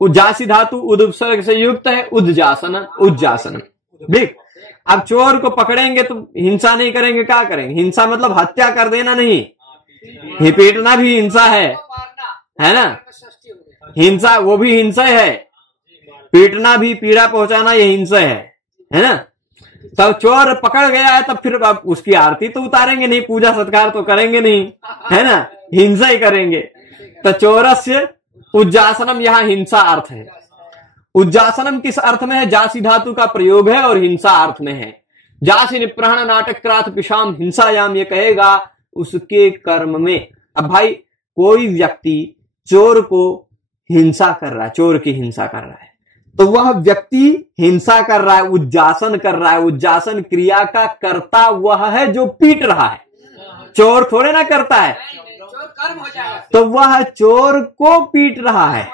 उज्जासी धातु उदुपसर्ग से युक्त है, उज्जासनम, उज्जासनम, ठीक। अब चोर को पकड़ेंगे तो हिंसा नहीं करेंगे, क्या करेंगे? हिंसा मतलब हत्या कर देना नहीं, ही पीटना भी हिंसा है ना, हिंसा वो भी हिंसा है, पीटना भी, पीड़ा पहुंचाना ये हिंसा है ना। तब चोर पकड़ गया है तब फिर अब उसकी आरती तो उतारेंगे नहीं, पूजा सत्कार तो करेंगे नहीं, है ना, हिंसा ही करेंगे। तो चोरस्य उज्जासनम यहाँ हिंसा अर्थ है। उज्जासनम किस अर्थ में है? जासी धातु का प्रयोग है और हिंसा अर्थ में है। जासी निप्रहण नाटक क्रात पिशाम हिंसायाम, ये कहेगा उसके कर्म में। अब भाई कोई व्यक्ति चोर को हिंसा कर रहा है, चोर की हिंसा कर रहा है, तो वह व्यक्ति हिंसा कर रहा है, उज्जासन कर रहा है। उज्जासन क्रिया का कर्ता वह है जो पीट रहा है, चोर थोड़े ना करता है। तो वह चोर को पीट रहा है,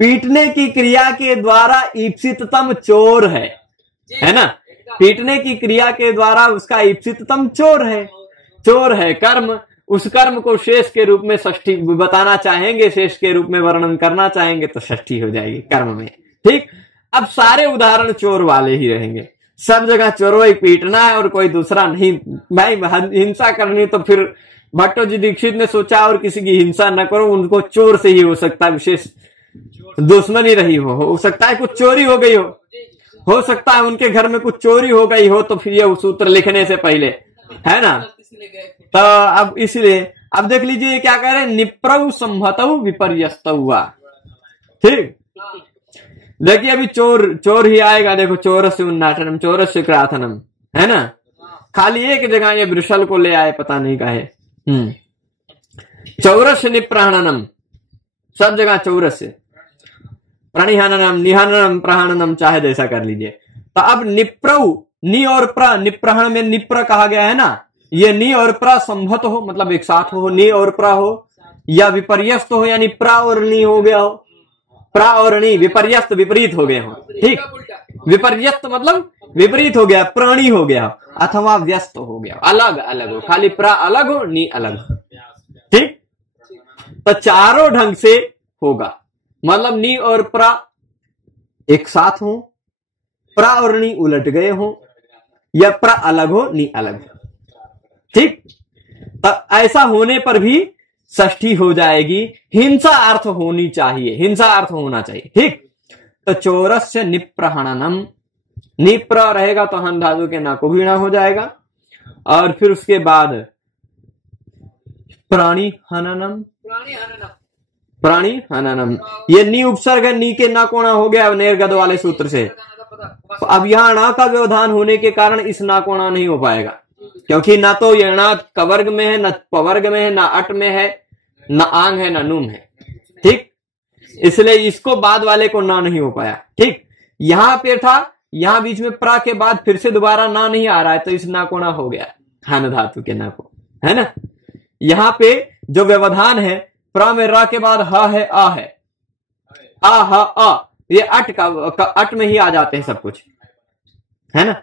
पीटने की क्रिया के द्वारा ईप्सिततम चोर है ना, पीटने की क्रिया के द्वारा उसका ईप्सिततम चोर है कर्म। उस कर्म को शेष के रूप में षष्ठी बताना चाहेंगे, शेष के रूप में वर्णन करना चाहेंगे तो षष्ठी हो जाएगी कर्म में, ठीक। अब सारे उदाहरण चोर वाले ही रहेंगे, सब जगह चोरों ही पीटना है और कोई दूसरा नहीं। भाई हिंसा करनी तो फिर भट्टो जी दीक्षित ने सोचा और किसी की हिंसा न करो, उनको चोर से ही हो सकता है, विशेष दुश्मनी रही हो सकता है कुछ चोरी हो गई हो सकता है उनके घर में कुछ चोरी हो गई हो, तो फिर ये सूत्र लिखने से पहले, है ना। तो अब इसलिए अब देख लीजिए क्या कह रहे हैं, निप्रौ संहतौ विपर्यस्त हुआ, ठीक। देखिए अभी चोर ही आएगा, देखो चोरस्य उन्नाटनम, चोरस्य क्राथनम, है ना। खाली एक जगह ये वृषल को ले आए, पता नहीं काहे। चौरस्य निप्रहणनम, सब जगह चौरस्य, प्रणिहननम, निहननम, प्रहणनम, चाहे जैसा कर लीजिए। तो अब निप्रौ, नि और प्र, निप्रहण में निप्र कहा गया है ना, ये नि और प्र संहत हो, मतलब एक साथ हो, नि और प्र हो, या विपर्यस्त हो, यानी प्र और नि हो गया हो, प्र और नि विपर्यस्त विपरीत हो गए हो, ठीक। विपर्यस्त मतलब विपरीत हो गया, प्राणी हो गया अथवा व्यस्त हो गया, अलग अलग हो, खाली प्र अलग हो, नि अलग हो, ठीक। तो चारों ढंग से होगा, मतलब नि और प्र एक साथ हो, प्र और नि उलट गए हो, या प्र अलग हो, नि अलग हो, ठीक। तो ऐसा होने पर भी षष्ठी हो जाएगी। हिंसा अर्थ होनी चाहिए, हिंसा अर्थ होना चाहिए, ठीक। तो चोरस्य निप्रहणनम, निप्र रहेगा तो हन धातु के ना को भी ना हो जाएगा, और फिर उसके बाद प्राणी हननम, प्राणी हननम, ये नी उपसर्ग है, नी के ना कोणा हो गया निर्गत वाले सूत्र से। तो अब यहां ना का व्यवधान होने के कारण इस ना कोणा नहीं हो पाएगा, क्योंकि ना तो यणा कवर्ग में है, ना पवर्ग में है, ना अट में है, ना आंग है, ना नुम है, ठीक। इसलिए इसको बाद वाले को ना नहीं हो पाया, ठीक। यहां पे था, यहां बीच में प्रा के बाद फिर से दोबारा ना नहीं आ रहा है, तो इस ना को ना हो गया, हन धातु के ना को, है ना। यहां पे जो व्यवधान है, प्रा में रा के बाद हा है, आ है, आ हा आ, ये अट का अट में ही आ जाते हैं सब कुछ, है ना।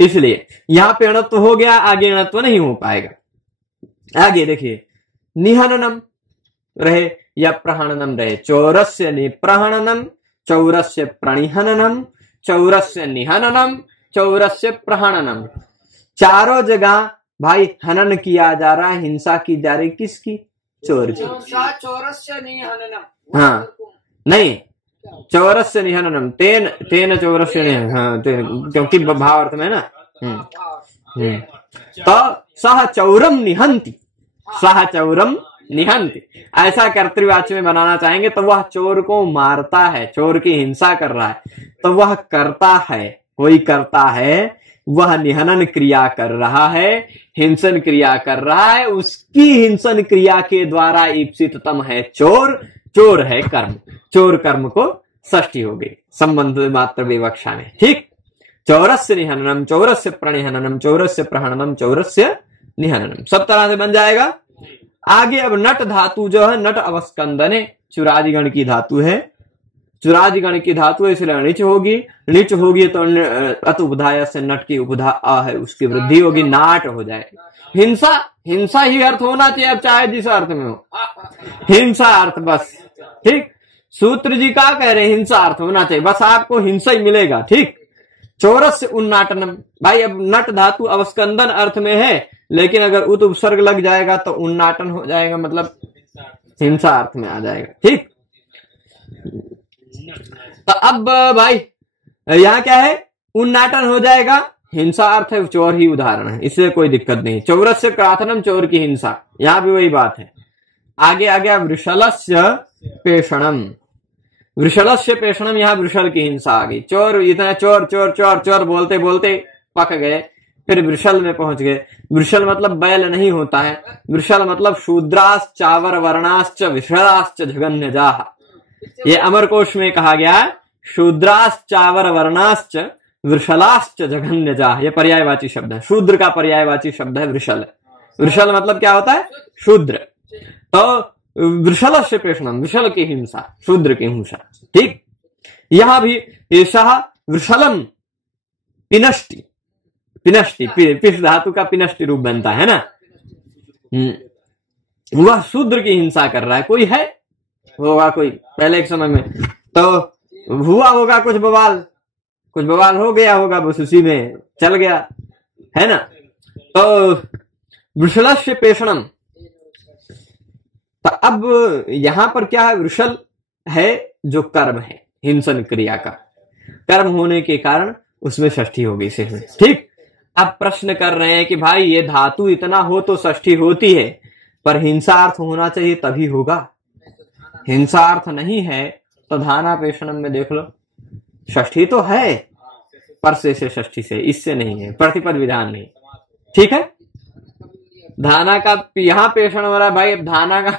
इसलिए यहां पे अणत्व हो गया, आगे अणत्व नहीं हो पाएगा। आगे देखिए, निहननम रहे या प्रहणनम रहे, चौरस्य निप्रहणनम, चौरस्य प्रणिहननम, चौरस्य निहननम, चौरस्य प्रहणनम। चारों जगह भाई हनन किया जा रहा है, हिंसा की जा रही, किसकी? चोर की। चौरस्य निहननम, हाँ नहीं, चौरस्य निहननम, तेन तेन चौरस्य निहननम, हाँ क्योंकि भावार्थ में ना। तो सह चौरम निहंति, सह चौरम निहंति, ऐसा कर्तृवाच्य में बनाना चाहेंगे तो वह चोर को मारता है, चोर की हिंसा कर रहा है, तो वह करता है, कोई करता है, वह निहनन क्रिया कर रहा है, हिंसन क्रिया कर रहा है, उसकी हिंसन क्रिया के द्वारा ईप्सिततम है चोर, चोर है कर्म, चोर कर्म को षष्ठी हो गई संबंध मात्र विवक्षा में। ठीक, चौरस्य निहननम, चौरस्य प्रणिहननम, चौरस्य प्रहननम, चौरस्य निहननम, सब तरह से बन जाएगा। आगे अब नट धातु जो है, नट अवस्कंदने चुरादिगण की धातु है, चुरादिगण की धातु है, इसलिए णिच होगी, णिच होगी तो अत उपधाया से नट की उपधा आ है उसकी वृद्धि होगी, नाट हो जाएगी। हिंसा, हिंसा ही अर्थ होना चाहिए, अब चाहे जिस अर्थ में हो, हिंसा अर्थ बस। ठीक, सूत्र जी क्या कह रहे हैं, हिंसा अर्थ होना चाहिए, बस आपको हिंसा ही मिलेगा। ठीक, चौरस्य उन्नाटनम, भाई अब नट धातु अवस्कंदन अर्थ में है, लेकिन अगर उत उपसर्ग लग जाएगा तो उन्नाटन हो जाएगा, मतलब हिंसा अर्थ में आ जाएगा। ठीक, तो अब भाई यहाँ क्या है, उन्नाटन हो जाएगा, हिंसा अर्थ है, चोर ही उदाहरण है, इसलिए कोई दिक्कत नहीं। चौरस्य प्रार्थनम, चोर की हिंसा, यहां भी वही बात है। आगे आ गया वृषलस्य पेषणम, वृषलस्य पेषणम, यहाँ वृषल की हिंसा आ गई, चोर इतना चोर चोर चोर चोर बोलते बोलते पक गए, फिर वृषल में पहुंच गए। वृषल मतलब बैल नहीं होता है, वृषल मतलब शूद्राश्च चावर वर्णाश्च विषलाश्च जघन्यजाः, ये अमरकोश में कहा गया है, शूद्राश्च चावर वर्णाश्च वृषलाश्च जघन्यजाः, ये पर्यायवाची शब्द है, शूद्र का पर्यायवाची शब्द है वृषल। वृषल मतलब क्या होता है, शूद्र। तो वृषल से पेषणम, वृषल की हिंसा, शूद्र की हिंसा। ठीक, यहां भी एषः वृषलम पिनष्टि, पिनष्टि पिष धातु का पिनष्टि रूप बनता है ना, वह शूद्र की हिंसा कर रहा है। कोई है होगा, कोई पहले एक समय में तो हुआ होगा कुछ बवाल, कुछ बवाल हो गया होगा, बस उसी में चल गया है ना। तो वृषलस्य पेषणम, तो अब यहां पर क्या है, वृषल है जो कर्म है, हिंसन क्रिया का कर्म होने के कारण उसमें षष्ठी हो गई सिर्फ। ठीक, अब प्रश्न कर रहे हैं कि भाई ये धातु इतना हो तो षष्ठी होती है, पर हिंसार्थ होना चाहिए तभी होगा, हिंसार्थ नहीं है तो धानापेषणम में देख लो, षष्ठी तो है पर से षष्ठी से, इससे नहीं है, प्रतिपद विधान नहीं। ठीक है, धाना का यहाँ पेषण हो रहा है भाई, अब धाना का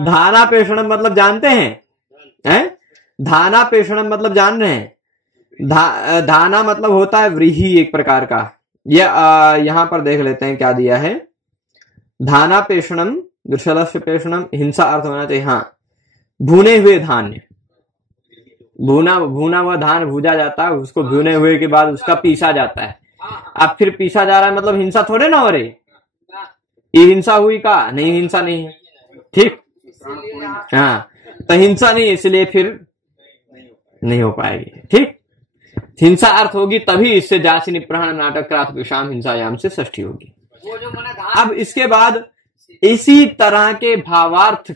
धाना पेषणम मतलब जानते हैं, धाना पेषणम मतलब जान रहे हैं, धाना मतलब होता है व्रीहि एक प्रकार का। यहां पर देख लेते हैं क्या दिया है, धाना पेषणम, वृषलस्य पेषणम, हिंसा अर्थ होना चाहिए। हाँ, भुने हुए धान्य, भुना हुआ धान भूजा जाता है, उसको भुने हुए के बाद उसका पीसा जाता है। अब फिर पीसा जा रहा है मतलब हिंसा थोड़े ना हो रही, ये हिंसा हुई का नहीं, हिंसा नहीं है। ठीक, हाँ, तो हिंसा नहीं, इसलिए फिर नहीं हो पाएगी। ठीक, हिंसा अर्थ होगी तभी इससे जासिनी प्रहण नाटक क्राथ विषाम हिंसायाम से षष्ठी होगी। अब इसके बाद इसी तरह के भावार्थ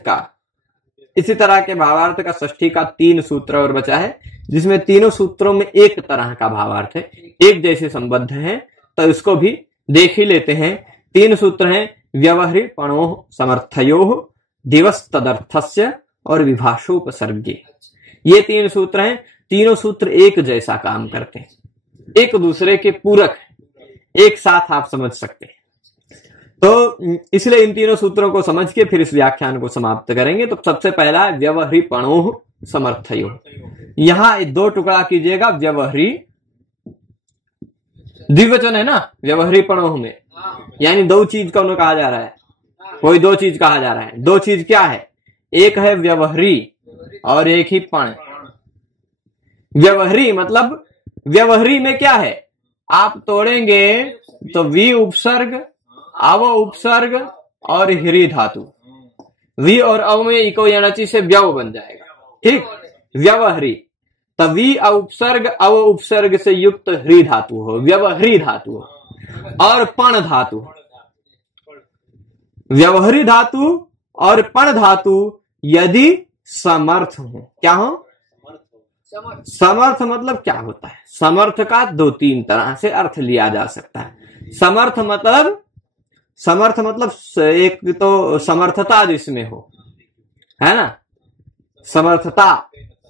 का षष्ठी का 3 सूत्र और बचा है, जिसमें तीनों सूत्रों में एक तरह का भावार्थ है, एक जैसे संबद्ध है, तो इसको भी देख ही लेते हैं। 3 सूत्र हैं, व्यवहृपणोः समर्थयोः, दिवस तदर्थस्य और विभाषोपसर्गे। ये 3 सूत्र हैं, तीनों सूत्र एक जैसा काम करते हैं, एक दूसरे के पूरक, एक साथ आप समझ सकते हैं। तो इसलिए इन तीनों सूत्रों को समझ के फिर इस व्याख्यान को समाप्त करेंगे। तो सबसे पहला व्यवहृपणोः समर्थयोः, यहां 2 टुकड़ा कीजिएगा, व्यवहृ द्विवचन है ना, व्यवहृपणोः में, यानी 2 चीज को कहा जा रहा है, कोई 2 चीज कहा जा रहा है। 2 चीज क्या है, एक है व्यवहृ और एक ही पण। व्यवहृ मतलब, व्यवहृ में क्या है, आप तोड़ेंगे तो वी उपसर्ग, अव उपसर्ग और ह्री धातु, वी और अव में इको यणचि से व्यव बन जाएगा। ठीक, व्यवहृ, तब वी उपसर्ग अव उपसर्ग से युक्त ह्री धातु हो, व्यवहृ धातु हो। और पण धातु, व्यवहृ धातु और पण धातु यदि समर्थ हूं। क्या हूं? समर्थ मतलब क्या होता है? समर्थ का दो तीन तरह से अर्थ लिया जा सकता है। समर्थ मतलब एक तो समर्थता जिसमें हो, है ना,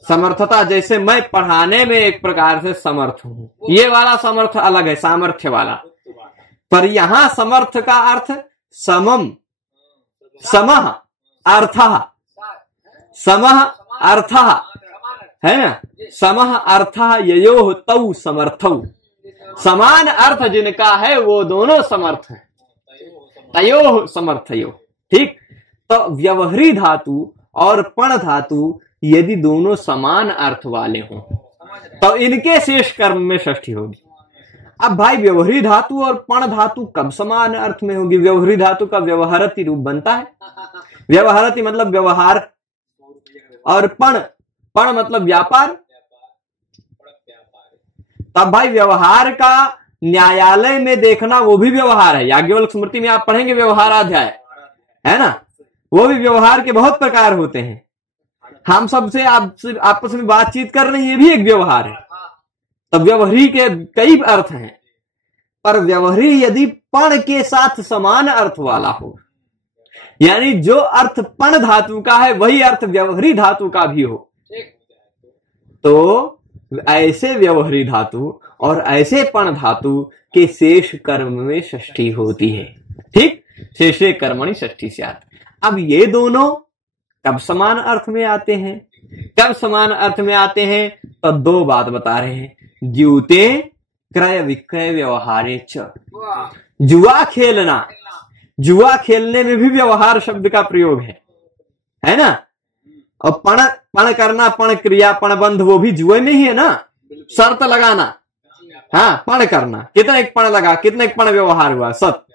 समर्थता जैसे मैं पढ़ाने में एक प्रकार से समर्थ हूं, ये वाला समर्थ अलग है, सामर्थ्य वाला। पर यहां समर्थ का अर्थ समम, समः अर्थः, समः अर्थः, है ना, समः अर्थः ययोः तौ समर्थौ, समान अर्थ जिनका है वो दोनों समर्थ हैं, तयोः समर्थयो। ठीक, तो व्यवहारी धातु और पण धातु यदि दोनों समान अर्थ वाले हों तो इनके शेष कर्म में षष्ठी होगी। अब भाई व्यवहारी धातु और पण धातु कब समान अर्थ में होगी? व्यवहारी धातु का व्यवहारति रूप बनता है, व्यवहारति मतलब व्यवहार, और पण मतलब व्यापार। तब भाई व्यवहार का न्यायालय में देखना वो भी व्यवहार है। याज्ञवल्क्य स्मृति में आप पढ़ेंगे व्यवहाराध्याय, है ना, वो भी व्यवहार के बहुत प्रकार होते हैं। हम सबसे आपस में बातचीत कर रहे हैं, ये भी एक व्यवहार है। तब व्यवहारी के कई अर्थ हैं, पर व्यवहारी यदि पण के साथ समान अर्थ वाला हो, यानी जो अर्थ पण धातु का है वही अर्थ व्यवहारी धातु का भी हो, तो ऐसे व्यवहारी धातु और ऐसे पण धातु के शेष कर्म में षष्ठी होती है। ठीक, शेषे कर्मणि षष्ठी स्यात्। अब ये दोनों कब समान अर्थ में आते हैं? कब समान अर्थ में आते हैं? तो दो बात बता रहे हैं, द्यूते क्रय विक्रय व्यवहारे च। जुआ खेलना, जुआ खेलने में भी व्यवहार शब्द का प्रयोग है ना, और पण करना, पण क्रिया, पण बंध, वो भी जुए में ही है ना, शर्त लगाना, हाँ, पण करना, कितना एक पण लगा, कितना एक पण व्यवहार हुआ, सत,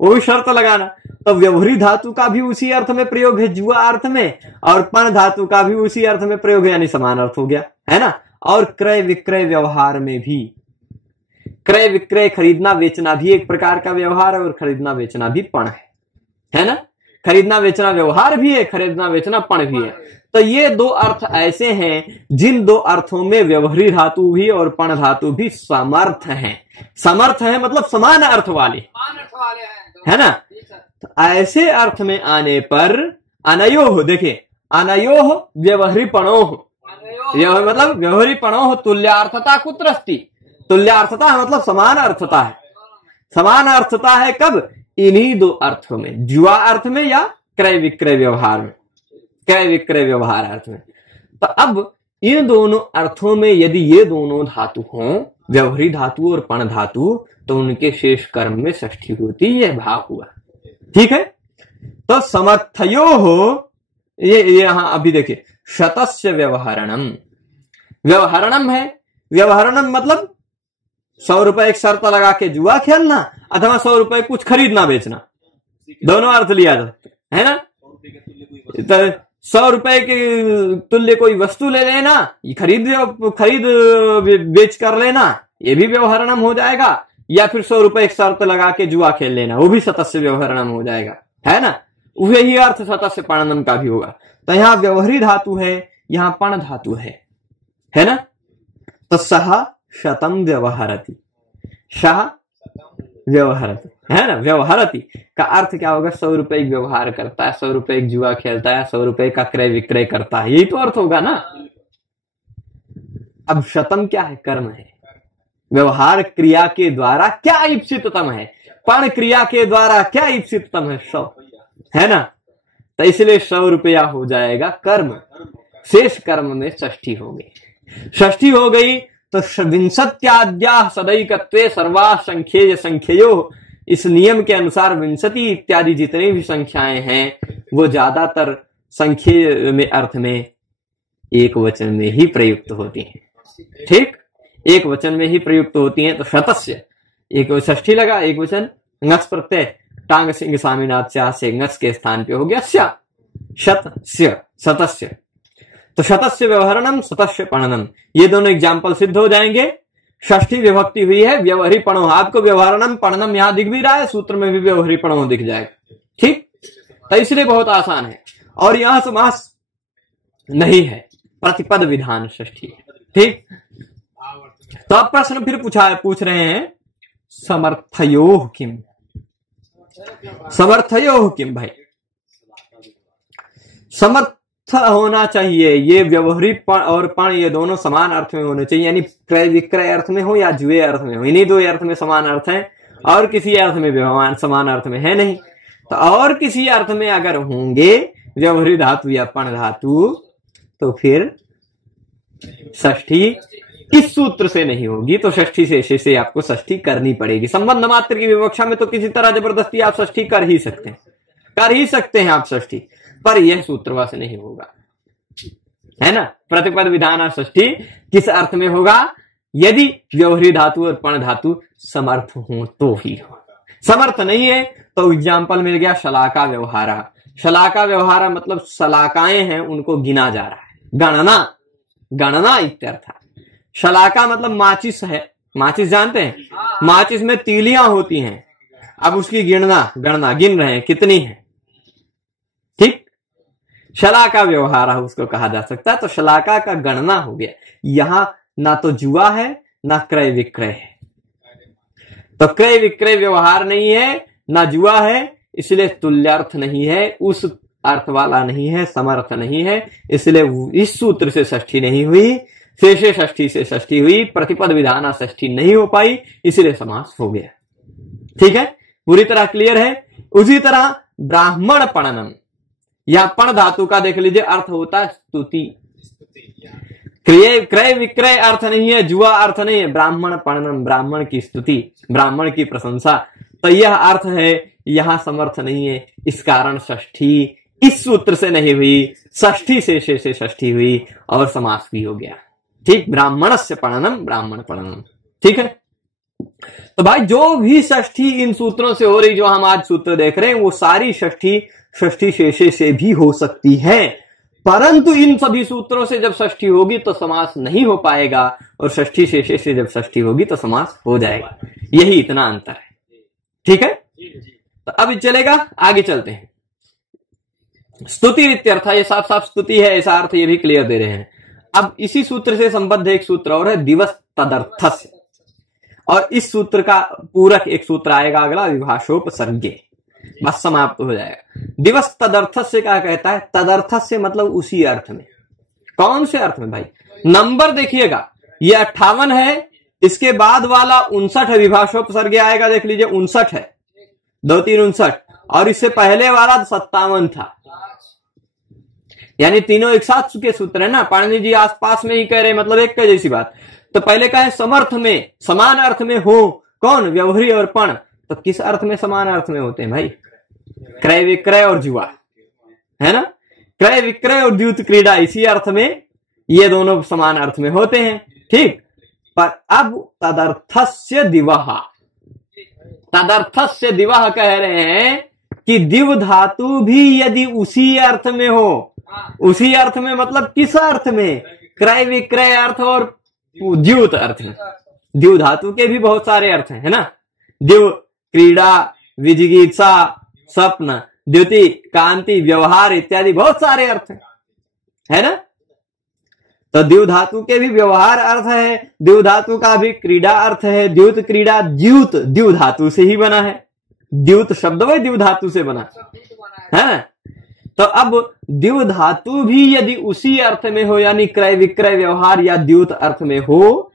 वो भी शर्त लगाना। तो व्यवहारी धातु का भी उसी अर्थ में प्रयोग है जुआ अर्थ में, और पण धातु का भी उसी अर्थ में प्रयोग है, यानी समान अर्थ हो गया, है ना। और क्रय विक्रय व्यवहार में भी, क्रय विक्रय खरीदना बेचना भी एक प्रकार का व्यवहार है, और खरीदना बेचना भी पण है ना, खरीदना बेचना व्यवहार भी है, खरीदना बेचना पण भी है। तो ये दो अर्थ ऐसे हैं जिन दो अर्थों में व्यवहारी धातु भी और पण धातु भी समर्थ हैं। समर्थ है मतलब समान अर्थ वाले, है ना। तो ऐसे अर्थ में आने पर अनयोः, देखिए अनयोः व्यवहारिपणोः, मतलब व्यवहारिपणोः तुल्यार्थता कुत्र अस्ति? तुल्यार्थता मतलब समान अर्थता है। समान अर्थता है कब? इन्हीं दो अर्थों में, जुआ अर्थ में या क्रय विक्रय व्यवहार में, क्रय विक्रय व्यवहार अर्थ में। तो अब इन दोनों अर्थों में यदि ये दोनों धातु हों, व्यवहारी धातु और पण धातु, तो उनके शेष कर्म में षष्ठी होती, यह भाव हुआ। ठीक है, तो समर्थयो हो, ये यहां अभी देखिए, शतस्य व्यवहारणम, व्यवहारणम है, व्यवहारणम मतलब 100 रुपए एक शर्त लगा के जुआ खेलना, अथवा 100 रुपए कुछ खरीदना बेचना, दोनों अर्थ लिया जा सकता है ना। तो 100 रुपए के तुल्य कोई वस्तु ले लेना, खरीद बेच कर लेना, ये भी व्यवहारणम हो जाएगा। या फिर 100 रुपए एक शर्त लगा के जुआ खेल लेना, वो भी शतस्य व्यवहारणम हो जाएगा, है ना। वही अर्थ शतस्य पणनम का भी होगा। तो यहाँ व्यवहारी धातु है, यहाँ पण धातु है ना। तो सह शतम व्यवहारति, सह व्यवहारति, है ना। व्यवहारति का अर्थ क्या होगा? 100 रुपए व्यवहार करता है, 100 रुपए जुआ खेलता है, 100 रुपए का क्रय विक्रय करता है, यही तो अर्थ होगा ना। अब शतम क्या है? कर्म है। व्यवहार क्रिया के द्वारा क्या ईप्सिततम है? पण क्रिया के द्वारा क्या ईप्सिततम है? 100, है ना। तो इसलिए 100 रुपया हो जाएगा कर्म, शेष कर्म में षष्ठी हो गई। षष्ठी हो गई तो विंशत्याद्या सदैकत्वे सर्वा संख्येय संख्ययो, इस नियम के अनुसार विंशति इत्यादि जितनी भी संख्याएं हैं वो ज्यादातर संख्येय में अर्थ में एक वचन में ही प्रयुक्त होती हैं। ठीक, एक वचन में ही प्रयुक्त होती हैं। तो शतस्य, एक षष्ठी लगा, एक वचन, ngस प्रत्यय, टांग सिंह स्वामीनाथ से ngस के स्थान पे हो गया स्या, शतस्य, शतस्य। तो शतस्य व्यवहारणम, शतस्य पणनम, ये दोनों एग्जाम्पल सिद्ध हो जाएंगे। षष्ठी विभक्ति हुई है व्यवहारी पणो, आपको व्यवहारणम पणनम यहां दिख भी रहा है, सूत्र में भी व्यवहारी पणो दिख जाएगा। ठीक, तो इसलिए बहुत आसान है। और यहां समास नहीं है, प्रतिपद विधान षष्ठी। ठीक, तो अब प्रश्न फिर पूछ रहे हैं समर्थयोः किम, समर्थयोः किम। भाई समर्थ होना चाहिए, ये व्यवहारिक पण और पण ये दोनों समान अर्थ में होने चाहिए, यानी क्रय विक्रय अर्थ में हो या जुए अर्थ में हो, इन्हीं दो अर्थ में समान अर्थ है, और किसी अर्थ में समान अर्थ में है नहीं। तो और किसी अर्थ में अगर होंगे व्यवहारिक धातु या पण धातु, तो फिर षष्ठी इस सूत्र से नहीं होगी, तो षष्ठी से आपको षष्ठी करनी पड़ेगी। संबंध मात्र की विवक्षा में तो किसी तरह जबरदस्ती आप षष्ठी कर ही सकते हैं आप षष्ठी, पर यह सूत्रवा से नहीं होगा, है ना। प्रतिपद विधान षष्ठी किस अर्थ में होगा? यदि व्यवहारिक धातु और पण धातु समर्थ हो तो ही हो। समर्थ नहीं है तो एग्जाम्पल मिल गया शलाका व्यवहारा। शलाका व्यवहारा मतलब शलाकाएं हैं उनको गिना जा रहा है, गणना इत्यर्थ। शलाका मतलब माचिस है, माचिस जानते हैं, माचिस में तीलियां होती हैं, अब उसकी गणना गिन रहे हैं कितनी है। ठीक, शलाका व्यवहार उसको कहा जा सकता है, तो शलाका का गणना हो गया। यहां ना तो जुआ है ना क्रय विक्रय है, तो क्रय विक्रय व्यवहार नहीं है ना जुआ है, इसलिए तुल्यार्थ नहीं है, उस अर्थ वाला नहीं है, समर्थ नहीं है, इसलिए इस सूत्र से षष्ठी नहीं हुई, शेषे षष्ठी से षष्ठी हुई, प्रतिपद विधाना षष्ठी नहीं हो पाई, इसलिए समास हो गया। ठीक है, पूरी तरह क्लियर है। उसी तरह ब्राह्मण पणनम, या पण धातु का देख लीजिए अर्थ होता है स्तुति, क्रय विक्रय अर्थ नहीं है, जुआ अर्थ नहीं है, ब्राह्मण पणनम ब्राह्मण की स्तुति, ब्राह्मण की प्रशंसा, तो यह अर्थ है, यहां समर्थ नहीं है, इस कारण षष्ठी इस सूत्र से नहीं हुई, षष्ठी से षष्ठी हुई और समास भी हो गया। ठीक, ब्राह्मणस्य पणनम ब्राह्मण पणनम। ठीक है, तो भाई जो भी षष्ठी इन सूत्रों से हो रही, जो हम आज सूत्र देख रहे हैं, वो सारी षष्ठी शेषे से भी हो सकती है, परंतु इन सभी सूत्रों से जब षष्ठी होगी तो समास नहीं हो पाएगा, और षष्ठी शेषे से जब षष्ठी होगी तो समास हो जाएगा। यही इतना अंतर है। ठीक है, तो अब चलेगा, आगे चलते हैं। स्तुति इत्यर्थ, ये साफ साफ स्तुति है, ऐसा अर्थ ये भी क्लियर दे रहे हैं। अब इसी सूत्र से संबद्ध एक सूत्र और है दिवस तदर्थस्य, और इस सूत्र का पूरक एक सूत्र आएगा अगला, विभाषोपसर्गे, बस समाप्त हो जाएगा। दिवस तदर्थस्य क्या कहता है? तदर्थस्य मतलब उसी अर्थ में। कौन से अर्थ में भाई? नंबर देखिएगा, ये 58 है, इसके बाद वाला 59 है, विभाषोपसर्गे आएगा, देख लीजिए 59 है, 2 3 59, और इससे पहले वाला 57 था, यानी तीनों एक साथ के सूत्र है ना। पाणिनि जी आसपास में ही कह रहे, मतलब एक का जैसी बात। तो पहले का है समर्थ में, समान अर्थ में हो, कौन? व्यवहारी और पण। तो किस अर्थ में समान अर्थ में होते हैं भाई? क्रय विक्रय और जुआ, है ना। क्रय विक्रय और द्यूत क्रीड़ा, इसी अर्थ में ये दोनों समान अर्थ में होते हैं। ठीक, पर अब तदर्थस्य दिवः, तदर्थस्य दिवः कह रहे हैं कि दिव धातु भी यदि उसी अर्थ में हो, उसी अर्थ में मतलब किस अर्थ में? क्रय विक्रय अर्थ और द्यूत अर्थ में। द्यू धातु के भी बहुत सारे अर्थ हैं, है ना। द्यू क्रीड़ा, विजिगीषा, स्वप्न, द्युति, कांति, व्यवहार इत्यादि बहुत सारे अर्थ हैं, है ना। तो द्यू धातु के भी व्यवहार अर्थ है, द्यू धातु का भी क्रीड़ा अर्थ है। द्यूत क्रीड़ा, द्यूत द्यू धातु से ही बना है, द्यूत शब्द वही द्यू धातु से बना है ना। तो अब द्यू धातु भी यदि उसी अर्थ में हो, यानी क्रय विक्रय व्यवहार या द्यूत अर्थ में हो,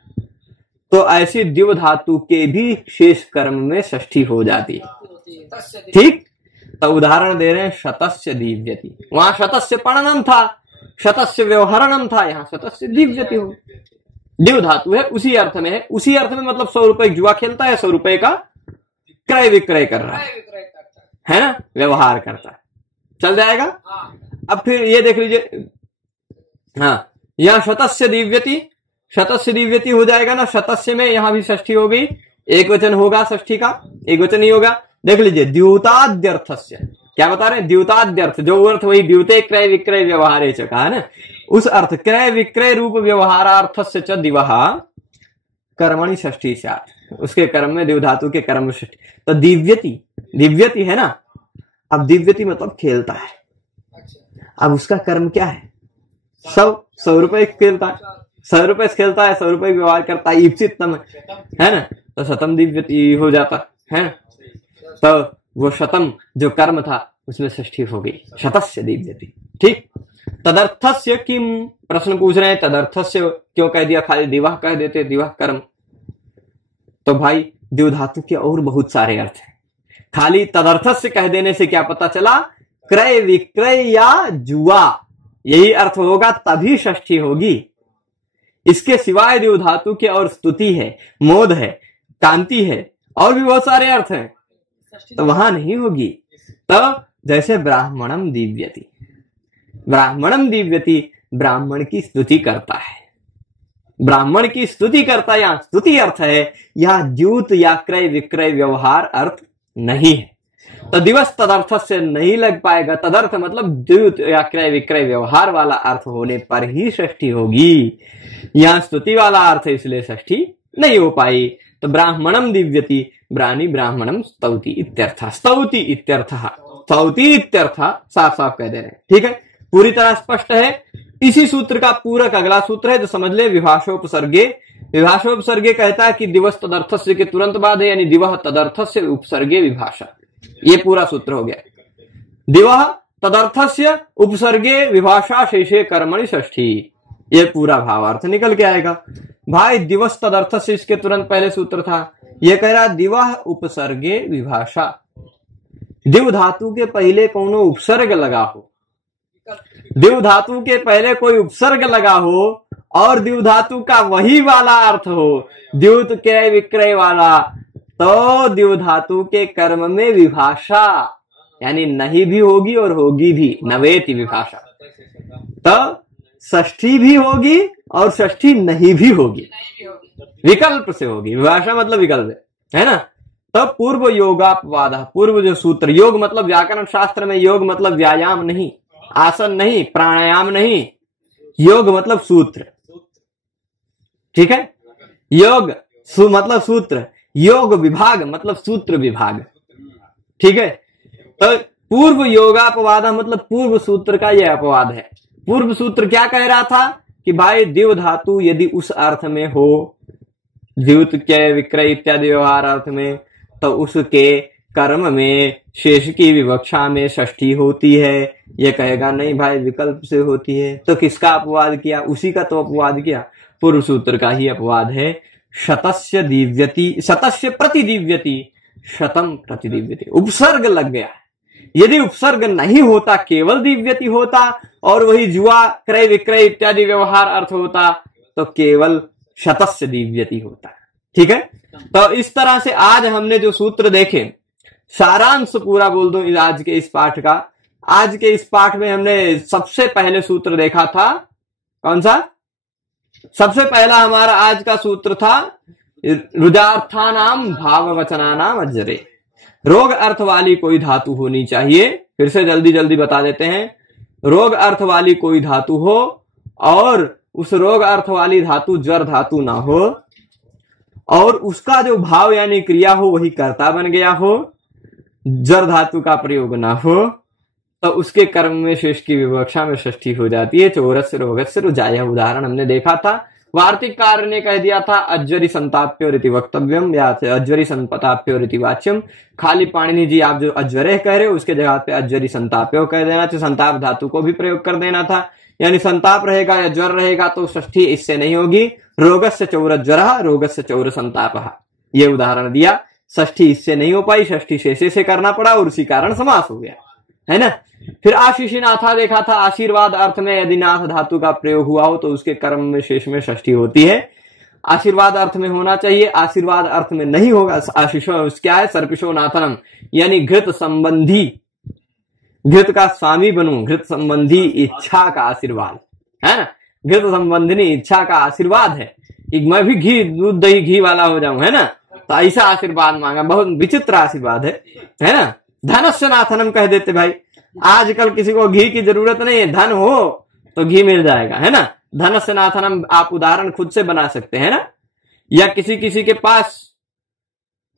तो ऐसी द्यू धातु के भी शेष कर्म में षष्ठी हो जाती है। ठीक, तो उदाहरण दे रहे हैं, शतस्य दीव्यति, वहां शतस्य पणनम था, शतस्य व्यवहरणम था, यहाँ शतस्य दीव्यति हो। द्यू धातु है, उसी अर्थ में है, उसी अर्थ में मतलब 100 रुपए जुआ खेलता है, 100 रुपए का क्रय विक्रय कर रहा है ना, व्यवहार करता है, चल जाएगा। अब फिर ये देख लीजिए, हाँ, यहाँ शतस्य दिव्यति, शतस्य दिव्यति हो जाएगा ना। शतस्य में यहां भी षष्ठी हो गई, एक वचन होगा षष्ठी का, एक वचन नहीं होगा। देख लीजिए, द्यूताद्यर्थस्य, क्या बता रहे हैं? द्यूताद्यर्थ, जो अर्थ वही द्यूते क्रय विक्रय व्यवहारे च कहा ना, उस अर्थ क्रय विक्रय रूप व्यवहारार्थस्य च दिवः कर्मणि षष्ठी स्यात्, उसके कर्म में द्यू धातु के कर्म षष्ठी। तो दिव्यति, दिव्यति है ना। अब दिव्यति मतलब खेलता है, अब उसका कर्म क्या है? 100 रुपए खेलता है, 100 रुपए से खेलता है, 100 रुपए व्यवहार करता है, ईप्सितम है ना, तो शतम दिव्यति हो जाता है ना। तो वो शतम जो कर्म था उसमें षष्ठी हो गई, शतस्य दिव्यति। ठीक। तदर्थस्य किम, प्रश्न पूछ रहे हैं तदर्थस्य क्यों कह दिया, खाली दिवह कह देते, दिवह कर्म। तो भाई द्यू धातु के और बहुत सारे अर्थ हैं, खाली तदर्थस्य कह देने से क्या पता चला, क्रय विक्रय या जुआ यही अर्थ होगा तभी षष्ठी होगी। इसके सिवाय द्यू धातु के और स्तुति है, मोद है, कांति है, और भी बहुत सारे अर्थ हैं, तो वहां नहीं होगी। तो जैसे ब्राह्मणम दिव्यति, ब्राह्मणम दिव्यति ब्राह्मण की स्तुति करता है, ब्राह्मण की स्तुति करता है, यहां स्तुति अर्थ है, यह द्यूत या क्रय विक्रय व्यवहार अर्थ नहीं है। तो दिवस तदर्थ से नहीं लग पाएगा, तदर्थ मतलब द्यूत या क्रय विक्रय व्यवहार वाला अर्थ होने पर ही षष्ठी होगी, यहां स्तुति वाला अर्थ है इसलिए षष्ठी नहीं हो पाई। तो ब्राह्मणम दिव्यति ब्राह्मणी ब्राह्मणम स्तौति इत्यर्थ, स्तौति इत्यर्थ, स्तौति इत्यर्थ साफ साफ कह दे रहे हैं। ठीक है, पूरी तरह स्पष्ट है। इसी सूत्र का पूरक अगला सूत्र है जो समझ ले, विभाषोपसर्गे। विभाषोपसर्गे कहता है कि दिवस तदर्थस्य के तुरंत बाद है, यानी दिवह तदर्थस्य उपसर्गे विभाषा, ये पूरा सूत्र हो गया। दिवह तदर्थस्य उपसर्गे विभाषा शेषे कर्मणि षष्ठी, ये पूरा भावार्थ निकल के आएगा। भाई दिवस तदर्थस्य इसके तुरंत पहले सूत्र था, ये कह रहा दिवह उपसर्गे विभाषा, दिव धातु के पहले कोनो उपसर्ग लगा हो, दिव धातु के पहले कोई उपसर्ग लगा हो और दिव धातु का वही वाला अर्थ हो, द्यूत क्रय विक्रय वाला, तो दिव धातु के कर्म में विभाषा यानी नहीं भी होगी और होगी भी, नवेति विभाषा। तो षष्ठी भी होगी और षष्ठी नहीं भी होगी, विकल्प से होगी, विभाषा मतलब विकल्प है ना। तो पूर्व योगापवाद, पूर्व जो सूत्र, योग मतलब व्याकरण शास्त्र में योग मतलब व्यायाम नहीं, आसन नहीं, प्राणायाम नहीं, योग मतलब सूत्र। ठीक है, योग मतलब सूत्र, योग विभाग मतलब सूत्र विभाग। ठीक है, तो पूर्व योगापवाद मतलब पूर्व सूत्र का यह अपवाद है। पूर्व सूत्र क्या कह रहा था कि भाई दिव धातु यदि उस अर्थ में हो, द्यूत क्रय विक्रय इत्यादि व्यवहार अर्थ में, तो उसके कर्म में शेष की विवक्षा में षष्ठी होती है। ये कहेगा नहीं भाई विकल्प से होती है, तो किसका अपवाद किया, उसी का तो अपवाद किया, पूर्व सूत्र का ही अपवाद है। शतस्य दिव्यति, शतस्य प्रति दिव्यति, शतम प्रति दिव्यति, उपसर्ग लग गया। यदि उपसर्ग नहीं होता, केवल दिव्यति होता और वही जुआ क्रय विक्रय इत्यादि व्यवहार अर्थ होता, तो केवल शतस्य दिव्यति होता। ठीक है, तो इस तरह से आज हमने जो सूत्र देखे, सारांश पूरा बोल दो आज के इस पाठ का। आज के इस पाठ में हमने सबसे पहले सूत्र देखा था, कौन सा? सबसे पहला हमारा आज का सूत्र था रुजार्थानाम भाववचनानाम अज्जरे, रोग अर्थ वाली कोई धातु होनी चाहिए। फिर से जल्दी जल्दी बता देते हैं, रोग अर्थ वाली कोई धातु हो और उस रोग अर्थ वाली धातु जर धातु ना हो और उसका जो भाव यानी क्रिया हो वही कर्ता बन गया हो, जर धातु का प्रयोग ना हो, तो उसके कर्म में शेष की विवक्षा में षष्ठी हो जाती है। चोरस्य रोगस्य रुजाया उदाहरण हमने देखा था। वार्तिककार ने कह दिया था अज्वरी संताप्यो रीति वक्तव्यम या अज्वरी संताप्यो रीति वाच्यम। खाली पाणिनि जी आप जो अज्वरे कह रहे हो उसके जगह पे अज्वरी संताप्यो कह देना चाहिए, संताप धातु को भी प्रयोग कर देना था। यानी संताप रहेगा या ज्वर रहेगा तो षष्ठी इससे नहीं होगी। रोगस्य चौर ज्वर, रोगस्य चौर संताप, ये उदाहरण दिया। षष्ठी इससे नहीं हो पाई, षष्ठी शेषे से करना पड़ा और उसी कारण समास हो गया, है ना। फिर आशीषिनाथा देखा था, आशीर्वाद अर्थ में यदि नाथ धातु का प्रयोग हुआ हो तो उसके कर्म में शेष में षष्ठी होती है। आशीर्वाद अर्थ में होना चाहिए, आशीर्वाद अर्थ में नहीं होगा। आशीषो क्या है? सर्पिशो नाथनम, यानी घृत संबंधी, घृत का स्वामी बनूं, घृत संबंधी इच्छा का आशीर्वाद है ना। घृत संबंधिनी इच्छा का आशीर्वाद है कि मैं भी घी दूध दही घी वाला हो जाऊं, है ना। तो ऐसा आशीर्वाद मांगा, बहुत विचित्र आशीर्वाद है ना। धनस्य नाथनम कह देते भाई, आजकल किसी को घी की जरूरत नहीं है, धन हो तो घी मिल जाएगा, है ना। धनस्य नाथनम आप उदाहरण खुद से बना सकते हैं ना। या किसी के पास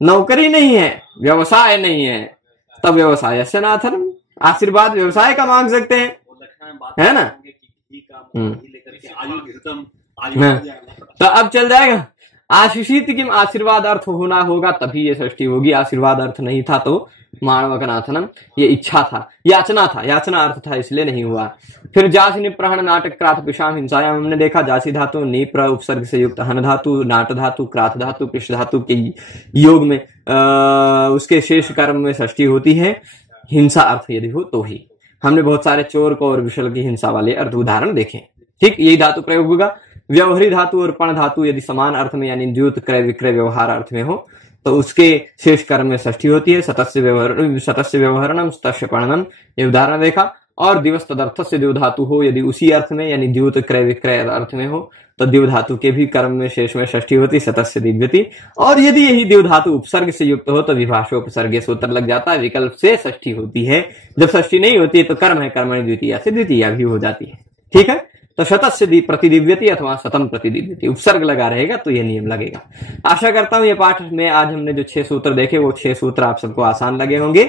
नौकरी नहीं है, व्यवसाय नहीं है, तब व्यवसाय से नाथनम, आशीर्वाद व्यवसाय का मांग सकते हैं, है ना। तो अब चल जाएगा। आशीषित किम आशीर्वाद अर्थ होना होगा तभी ये षष्ठी होगी। आशीर्वाद अर्थ नहीं था तो माणवकनाथनम ये इच्छा था, याचना था, याचना अर्थ था, इसलिए नहीं हुआ। फिर जासी निप्रहण नाटक क्राथ पिशाम हिंसायाम, हमने देखा जासी धातु निप्र उपसर्ग से युक्त हन धातु नाट धातु क्राथ धातु पिश धातु के योग में उसके शेष कर्म में षष्ठी होती है, हिंसा अर्थ यदि हो तो ही। हमने बहुत सारे चोर को और विशल की हिंसा वाले अर्थ उदाहरण देखे। ठीक, यही धातु प्रयोग होगा। व्यवहारी धातु और पण धातु यदि समान अर्थ में यानी द्युत क्रय विक्रय व्यवहार अर्थ में हो तो उसके शेष कर्म में षष्ठी होती है। सतस्य व्यवहारणम सतस्य पणनम, ये उदाहरण देखा। और दिवस तदर्थ से द्यु धातु हो यदि उसी अर्थ में यानी द्युत क्रय विक्रय अर्थ में हो तो द्यु धातु के भी कर्म में शेष में षष्ठी होती, सतस्य दिव्यति। और यदि यही द्यु धातु उपसर्ग से युक्त हो तो विभाषोपसर्ग सूत्र लग जाता है, विकल्प से षष्ठी होती है। जब षष्ठी नहीं होती है तो कर्म है कर्मणि द्वितीया से द्वितीया भी हो जाती है। ठीक है, तो शतस्य प्रतिदिव्यति अथवा शतम प्रतिदिव्यति, उपसर्ग लगा रहेगा तो यह नियम लगेगा। आशा करता हूं ये पाठ में आज हमने जो 6 सूत्र देखे वो 6 सूत्र आप सबको आसान लगे होंगे।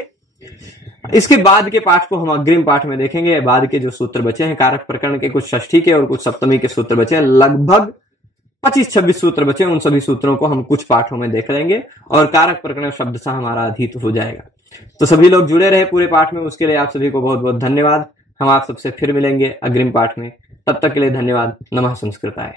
इसके बाद के पाठ को हम अग्रिम पाठ में देखेंगे। बाद के जो सूत्र बचे हैं कारक प्रकरण के, कुछ षष्ठी के और कुछ सप्तमी के सूत्र बचे हैं, लगभग 25-26 सूत्र बचे हैं। उन सभी सूत्रों को हम कुछ पाठों में देख लेंगे और कारक प्रकरण शब्द सा हमारा अधीत हो जाएगा। तो सभी लोग जुड़े रहे पूरे पाठ में, उसके लिए आप सभी को बहुत बहुत धन्यवाद। हम आप सबसे फिर मिलेंगे अग्रिम पाठ में, तब तक के लिए धन्यवाद। नमः संस्कृताय।